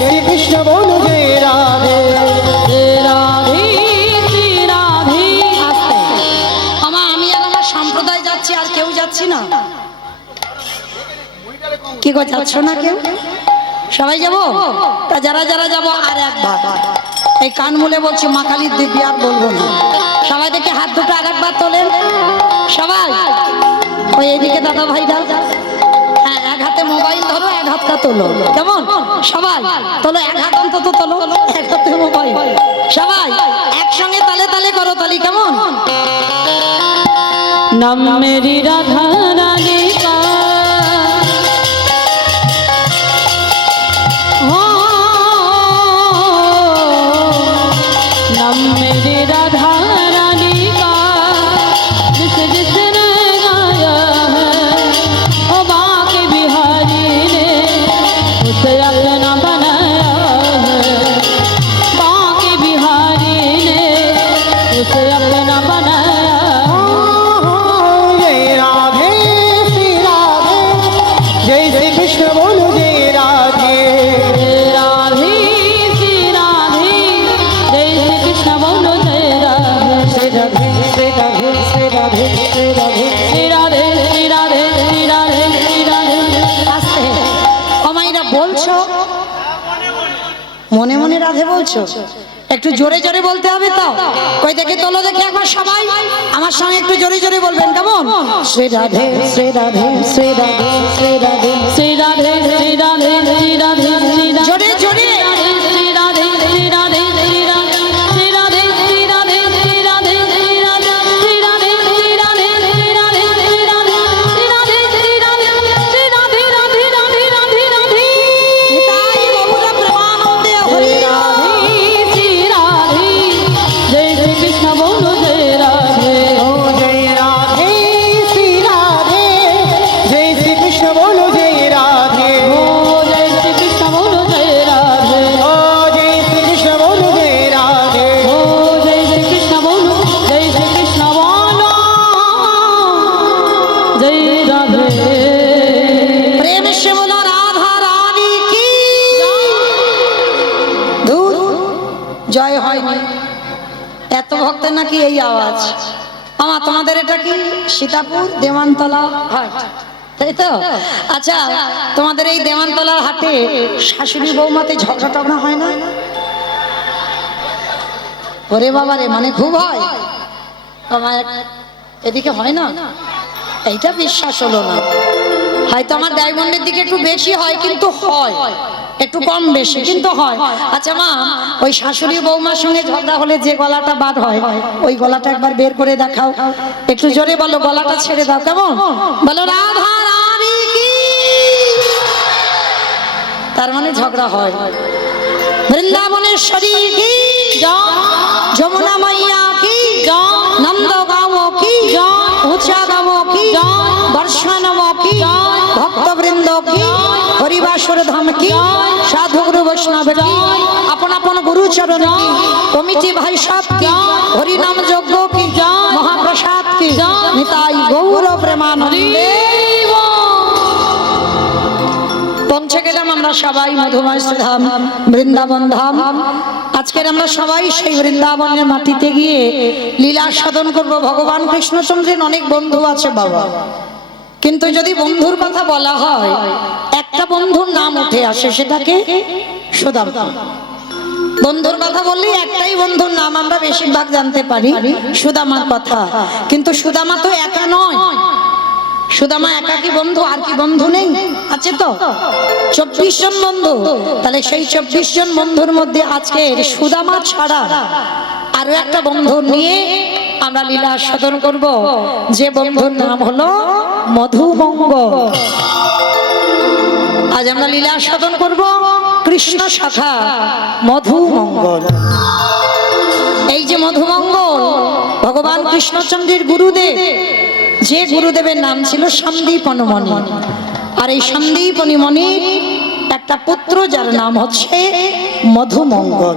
শ্রী কৃষ্ণ বলো জয় রাধে রাধে শ্রী রাধে। আস্তে আমি আর আমার সম্প্রদায় যাচ্ছি, আর কেউ যাচ্ছি না। কি গো, যাচ্ছ না কেউ? সবাই যাবো? তা যারা যারা যাবো আর একবার এই কান মুলে বলছি, মা কালীর দিব্যি আর বলবো না। সবাই দেখে হাত দুটো আর একবার তোলেন সবাই। ওই এইদিকে দাদা ভাইরা, হ্যাঁ, এক হাতে মোবাইল ধরো, এক হাতটা তোলো, কেমন? সবাই তোলো, এক হাত অন্তত তোলো, এক হাতে মোবাইল। সবাই একসঙ্গে তালে তালে করো তালি, কেমন? নাম মেরি রাধা রানী का हो, नाम मेरी राधा रानी का जिस जिसने गाया है ओ बाके बिहारी ने उसे अपना बनाया है, बाके बिहारी ने उसे अपना बनाया। जय राधे श्री राधे जय श्री कृष्ण बोलो जय राधे राधे श्री राधे जय श्री कृष्ण बोलो जय राधे श्री राधे श्री राधे श्री राधे श्री राधे श्री राधे श्री राधे श्री राधे श्री राधे। আস্তে আমাইরা বলছো, মনে মনে রাধে বলছো, একটু জোরে জোরে বলতে হবে তো। কই দেখে তোলো দেখে একবার সবাই আমার সঙ্গে একটু জোরে জোরে বলবেন, কেমন? শ্রী রাধে শ্রী রাধে শ্রী রাধে শ্রী রাধে श्री राधे श्री राधे श्री राधे श्री राधे জোরে জোরে। श्री राधे श्री राधे श्री राधे श्री राधे श्री राधे श्री राधे श्री राधे श्री राधे श्री राधे श्री राधे श्री राधे श्री राधे श्री राधे श्री राधे राधे राधे राधे राधे। নিতাই গৌর প্রেমানন্দে হরি राधे श्री राधे जय श्री कृष्ण बोलो जय राधे ओ जय राधे श्री राधे जय श्री कृष्ण बोलो जय राधे ओ जय श्री कृष्ण बोलो जय राधे ओ जय श्री कृष्ण बोलो जय राधे ओ जय श्री कृष्ण बोलो जय श्री कृष्ण बोलो जय राधे। প্রেম সে বলো রাধা রানী কি দূর জয় হয়নি। এত ভক্তের নাকি এই আওয়াজ। তোমাদের এটা কি সীতাপুর দেওয়ানতলা হাট, তাই তো? আচ্ছা, তোমাদের এই দেওয়ানতলার হাটে শাশুড়ি বৌমাতে ঝগড়া টগড়া হয় না? ওরে বাবা রে, মানে খুব হয়। আমার এদিকে হয় না, এইটা বিশ্বাস হলো না। হয়তো আমার ডায়মন্ডের দিকে একটু বেশি হয়, কিন্তু হয় একটু কম বেশি, কিন্তু হয়। আচ্ছা মা, ওই শাশুড়ি বৌমার সঙ্গে ঝগড়া হলে যে গলাটা বাদ হয়, ওই গলাটা একবার বের করে দেখাও। একটু জোরে বলো, গলাটা ছেড়ে দাও, কেমন? বলো রাধা রানী কি। তার মানে ঝগড়া হয়। বৃন্দাবনেশ্বরী কি, যমুনা মাইয়া কি, নন্দগাঁও কি, উঁচা গাঁও কি, বর্ষানব কি, ভক্তবৃন্দ কি, হরিবাসর ধাম কি, সাধু গুরু বৈষ্ণব কি, আপন আপন গুরুচরণ কি, কমিটি ভাই সব কি, হরিনাম যজ্ঞ কি, মহাপ্রসাদ কি, নিতাই গৌর প্রেমানন্দে। পৌঁছে গেলাম আমরা সবাই মধুময় ধাম, বৃন্দাবন ধাম। আজকের আমরা সবাই সেই বৃন্দাবনের মাটিতে গিয়ে লীলা সাধন করব। ভগবান কৃষ্ণচন্দ্রের অনেক বন্ধু আছে বাবা, কিন্তু যদি বন্ধুর কথা বলা হয়, একটা বন্ধুর নাম উঠে আসে, সেটাকে সুদামা। বন্ধুর কথা বললে একটাই বন্ধুর নাম আমরা বেশিরভাগ জানতে পারি, সুদামার কথা। কিন্তু সুদামা তো একা নয়। সুদামা একা কি বন্ধু? আর কি বন্ধু নেই? আছে তো 24 জন বন্ধু। তাহলে সেই 24 জন বন্ধুর মধ্যে আজকে সুদামা ছাড়া আরো একটা বন্ধু নিয়ে আমরা লীলা সাধন করব, যে বন্ধুর নাম হলো মধুমঙ্গল। আজ আমরা লীলা সাধন করব কৃষ্ণ শাখা মধুমঙ্গল। এই যে মধুমঙ্গল ভগবান কৃষ্ণচন্দ্রের গুরুদেব, যে গুরুদেবের নাম ছিল সন্দীপনমণি। আর এই সন্দীপনমণির একটা পুত্র যার নাম হচ্ছে মধুমঙ্গল।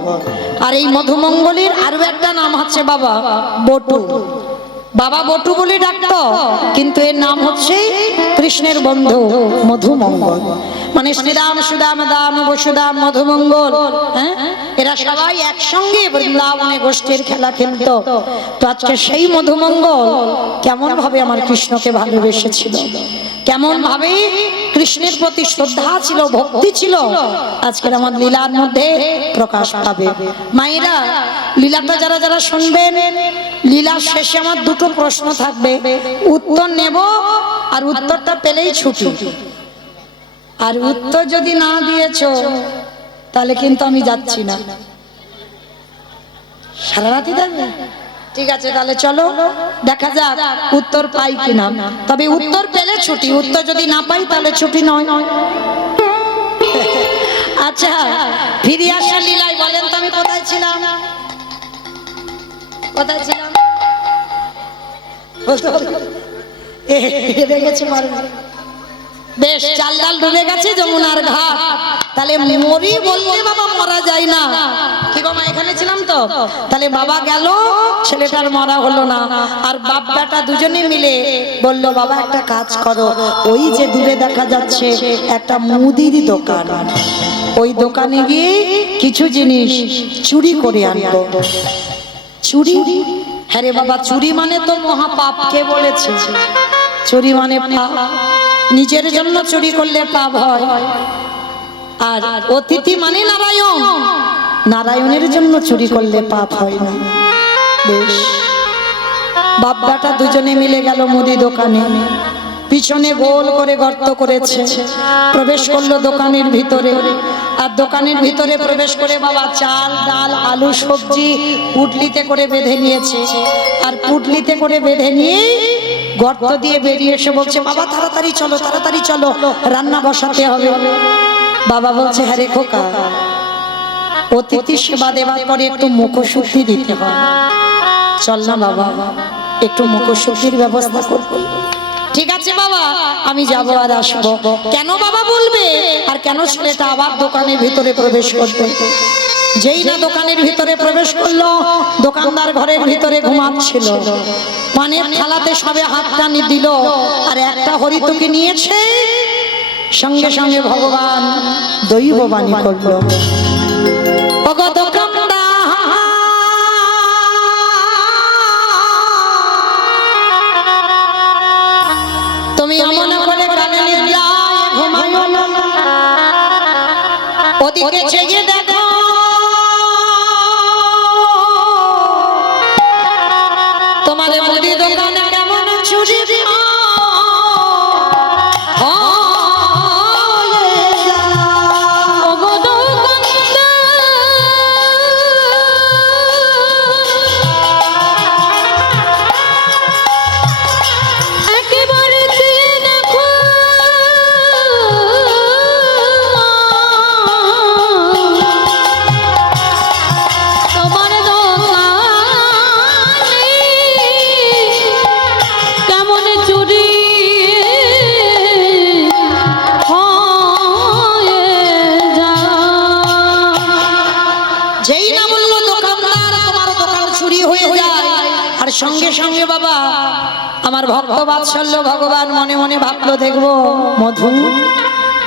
আর এই মধুমঙ্গলের আরো একটা নাম হচ্ছে বাবা বটু। বাবা বটু বলে ডাকতো, কিন্তু এর নাম হচ্ছে কৃষ্ণের বন্ধু মধুমঙ্গল। মানে শ্রীরাম সুদাম দাম বসুদাম মধুমঙ্গল, হ্যাঁ, এরা সবাই একসঙ্গে বৃন্দাবনে গোষ্ঠীর খেলা খেলতো। তো আজকে সেই মধুমঙ্গল কেমন ভাবে আমার কৃষ্ণকে ভালোবেসেছিল, কেমন ভাবে কৃষ্ণের প্রতি শ্রদ্ধা ছিল, ভক্তি ছিল, আজকের আমার লীলার মধ্যে প্রকাশ পাবে। মায়েরা, লীলাটা যারা যারা শুনবেন, লীলার শেষে আমার দুটো প্রশ্ন থাকবে, উত্তর নেব, আর উত্তরটা পেলেই ছুটি। আর উত্তর যদি না দিয়েছো তাহলে কিন্তু আমি যাচ্ছি না। সারা রাতি থাকবে? ঠিক আছে, তাহলে চলো দেখা যাক উত্তর পাই কিনা। তবে উত্তর পেলে ছুটি, উত্তর যদি না পাই তাহলে ছুটি নয়। আচ্ছা, ফিরে আসা লীলায় বলেন তো আমি কোথায় ছিলাম? কোথায় ছিলাম? বেশ, চাল ডাল ডুবে গেছে যমুনার ঘাট। তাহলে মরি বললে বাবা মরা যায় না। কি গো মা, এখানে ছিলাম তো। তাহলে বাবা গেল, ছেলেটার মরা হলো না। আর বাপ বেটা দুজনে মিলে বলল, বাবা একটা কাজ করো, ওই যে দূরে দেখা যাচ্ছে একটা মুদির দোকান, ওই দোকানে গিয়ে কিছু জিনিস চুরি করে আনবো। চুরি? হ্যাঁ রে বাবা, চুরি মানে তো মহাপাপ। কে বলেছে? চুরি মানে পাপ। নিজের জন্য চুরি করলে পাপ হয়। আর অতিথি মানে নারায়ণ, নারায়ণের জন্য চুরি করলে পাপ হয় না। বেশ, বাপ বেটা দুজনে মিলে গেল মুদি দোকানে। পিছনে গোল করে গর্ত করেছে, প্রবেশ করলো দোকানের ভিতরে। আর দোকানের ভিতরে প্রবেশ করে বাবা চাল ডাল আলু সবজি পুটলিতে করে বেঁধে নিয়েছে। আর পুটলিতে করে বেঁধে নিয়ে গর্ত দিয়ে বেরিয়ে এসে বলছে, বাবা তাড়াতাড়ি চলো, তাড়াতাড়ি চলো, রান্না বসাতে হবে। বাবা বলছে, হ্যাঁ রে খোকা, অতিথি সেবা দেওয়ার পরে একটু মুখশুদ্ধি দিতে হয়, চল না বাবা একটু মুখশুদ্ধির ব্যবস্থা করবো। ঠিক আছে বাবা, আমি যাব আর আসবো। কেন বাবা বলবে? আর কেন ছেলেটা আবার দোকানের ভিতরে প্রবেশ করবে? যেই না দোকানের ভিতরে প্রবেশ করলো, দোকানদার ঘরের ভিতরে ঘুমাচ্ছিল। পানের থালাতে সবে হাত টানি দিল, আর একটা হরিতকি নিয়েছে, সঙ্গে সঙ্গে ভগবান দৈববাণী করলো, ওগো দোকানদার, তুমি এমন করে কানে নিয়ে ঘুমাইও না, ওদিকে চেয়ে দেখো তোমার মুদি দোকানে কেমন চুরি সঙ্গে সঙ্গে বাবা আমার ভক্ত বাৎসল্য ভগবান মনে মনে ভাবলো, দেখবো মধু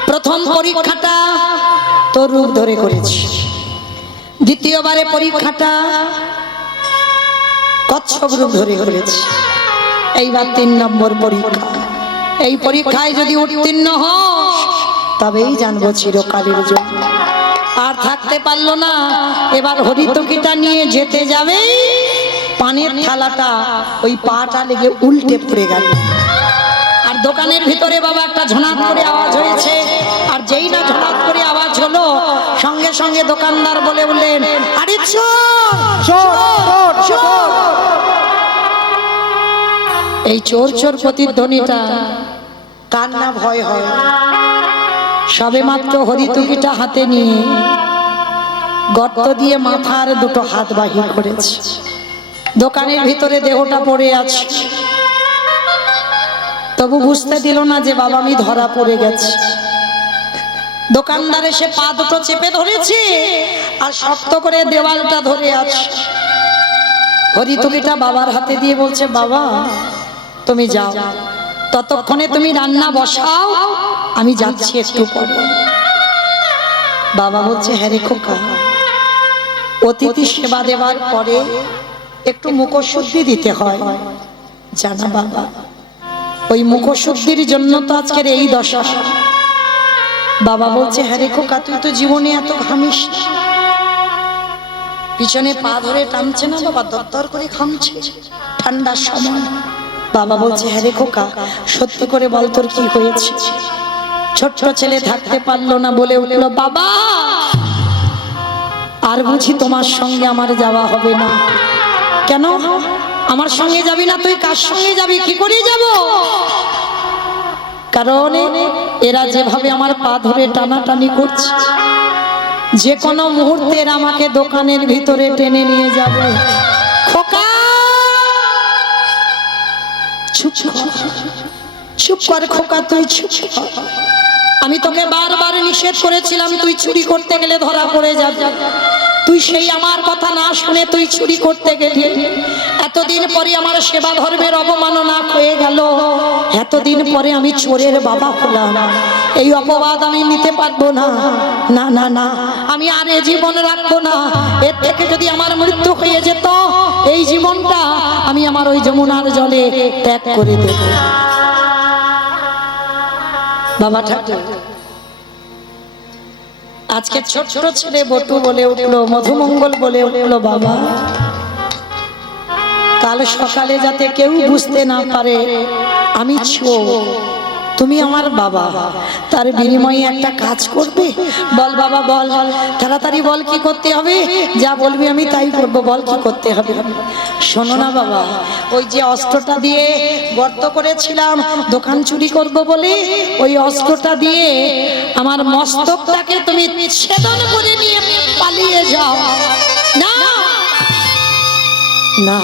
প্রথম পরীক্ষাটা তোর রূপ ধরে করেছি, দ্বিতীয়বারে পরীক্ষাটা কচ্ছপ রূপ ধরে করেছি, এইবার ৩ নম্বর পরীক্ষা। এই পরীক্ষায় যদি উত্তীর্ণ হস তবেই জানবো চিরকালের জন্য। আর থাকতে পারলো না, এবার হরিতকিটা নিয়ে যেতে যাবে, পানের থালাটা ওই পাটা লেগে উল্টে পড়ে গেল। আর দোকানের ভিতরে বাবা একটা ঝনাত করে আওয়াজ হয়েছে। আর যেই না ঝনাত করে আওয়াজ হলো, সঙ্গে সঙ্গে দোকানদার বলে বললেন, আরে চোর! এই চোর চোর প্রতিধ্বনিটা কার না ভয় হয়? সবে মাত্র হরিতকিটা হাতে নিয়ে গর্ত দিয়ে মাথার দুটো হাত বাহির করেছে, দোকানের ভিতরে দেহটা পড়ে আছে। তবু বুঝতে দিল না যে বাবা আমি ধরা পড়ে গেছে। দোকানদার এসে পা দুটো চেপে ধরেছে আর শক্ত করে দেওয়ালটা ধরে আছে। হরিতকিটা বাবার হাতে দিয়ে বলছে, বাবা তুমি যাও, ততক্ষণে তুমি রান্না বসাও, আমি যাচ্ছি একটু পরে। বাবা বলছে, হ্যাঁ রে খোকা, অতিথি সেবা দেওয়ার পরে একটু মুখশুদ্ধি দিতে হয়, জানা বাবা? ওই মুখশুদ্ধির জন্য তো আজকের এই দশা। বাবা বলছে, হ্যাঁ রে খোকা, তুই তো জীবনে এত ঘামিস না। পিছনে পা ধরে টানছে না বাবা, দরদর করে ঘামছে ঠান্ডার সময়। বাবা বলছে, হ্যাঁ রে খোকা, সত্যি করে বল তোর কি হয়েছে? ছোট্ট ছেলে থাকতে পারলো না, বলে উঠল, বাবা আর বুঝি তোমার সঙ্গে আমার যাওয়া হবে না। কেন আমার সঙ্গে যাবি না? তুই কার সঙ্গে যাবি? কি করে যাব? কারণ এরা যেভাবে আমার পা ধরে টানাটানি করছে, যে কোনো মুহূর্তে এরা আমাকে দোকানের ভিতরে টেনে নিয়ে যাবে। খোকা চুপ কর, চুপ কর খোকা, তুই চুপ কর। আমি তোকে বারবার নিষেধ করেছিলাম, তুই চুরি করতে গেলে ধরা পড়ে যাবে। তুই সেই আমার কথা না শুনে তুই চুরি করতে গেলি। এতদিন পরে আমার সেবা ধর্মের অবমাননা হয়ে গেল। এতদিন পরে আমি চোরের বাবা হলাম। এই অপবাদ আমি নিতে পারবো না। না না না, আমি আর এ জীবন রাখবো না। এর থেকে যদি আমার মৃত্যু হয়ে যেত, এই জীবনটা আমি আমার ওই যমুনার জলে ত্যাগ করে দেব। বাবা ঠাকুর আজকে ছোট ছোট ছেলে বটু বলে উঠলো, মধুমঙ্গল বলে উঠলো, বাবা কাল সকালে যাতে কেউ বুঝতে না পারে আমি চোর, তুমি আমার বাবা, তার বিনিময়ে একটা কাজ করবে। বল বাবা বল, তাড়াতাড়ি বল কি করতে হবে? যা বলবি আমি তাই করবো, বল কি করতে হবে? শোনো না বাবা, ওই যে অস্ত্রটা দিয়ে গর্ত করেছিলাম দোকান চুরি করব বলে, ওই অস্ত্রটা দিয়ে আমার মস্তকটাকে তুমি ছেদন করে নিয়ে পালিয়ে যাও। না না,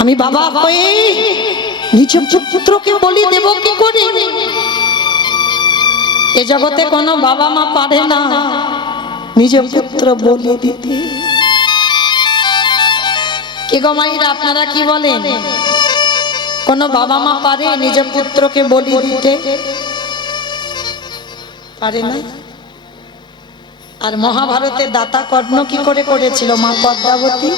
আমি বাবা হয়ে নিজ পুত্রকে বলি দেব কি করে? এ জগতে কোনো বাবা মা পারে না নিজ পুত্র বলি দিতে। কি গো মাইরা, আপনারা কি বলেন? কোনো বাবা মা পারে নিজ পুত্রকে বলি দিতে? পারে না। আর মহাভারতে দাতা কর্ণ কি করে করেছিল? মা পদ্মাবতী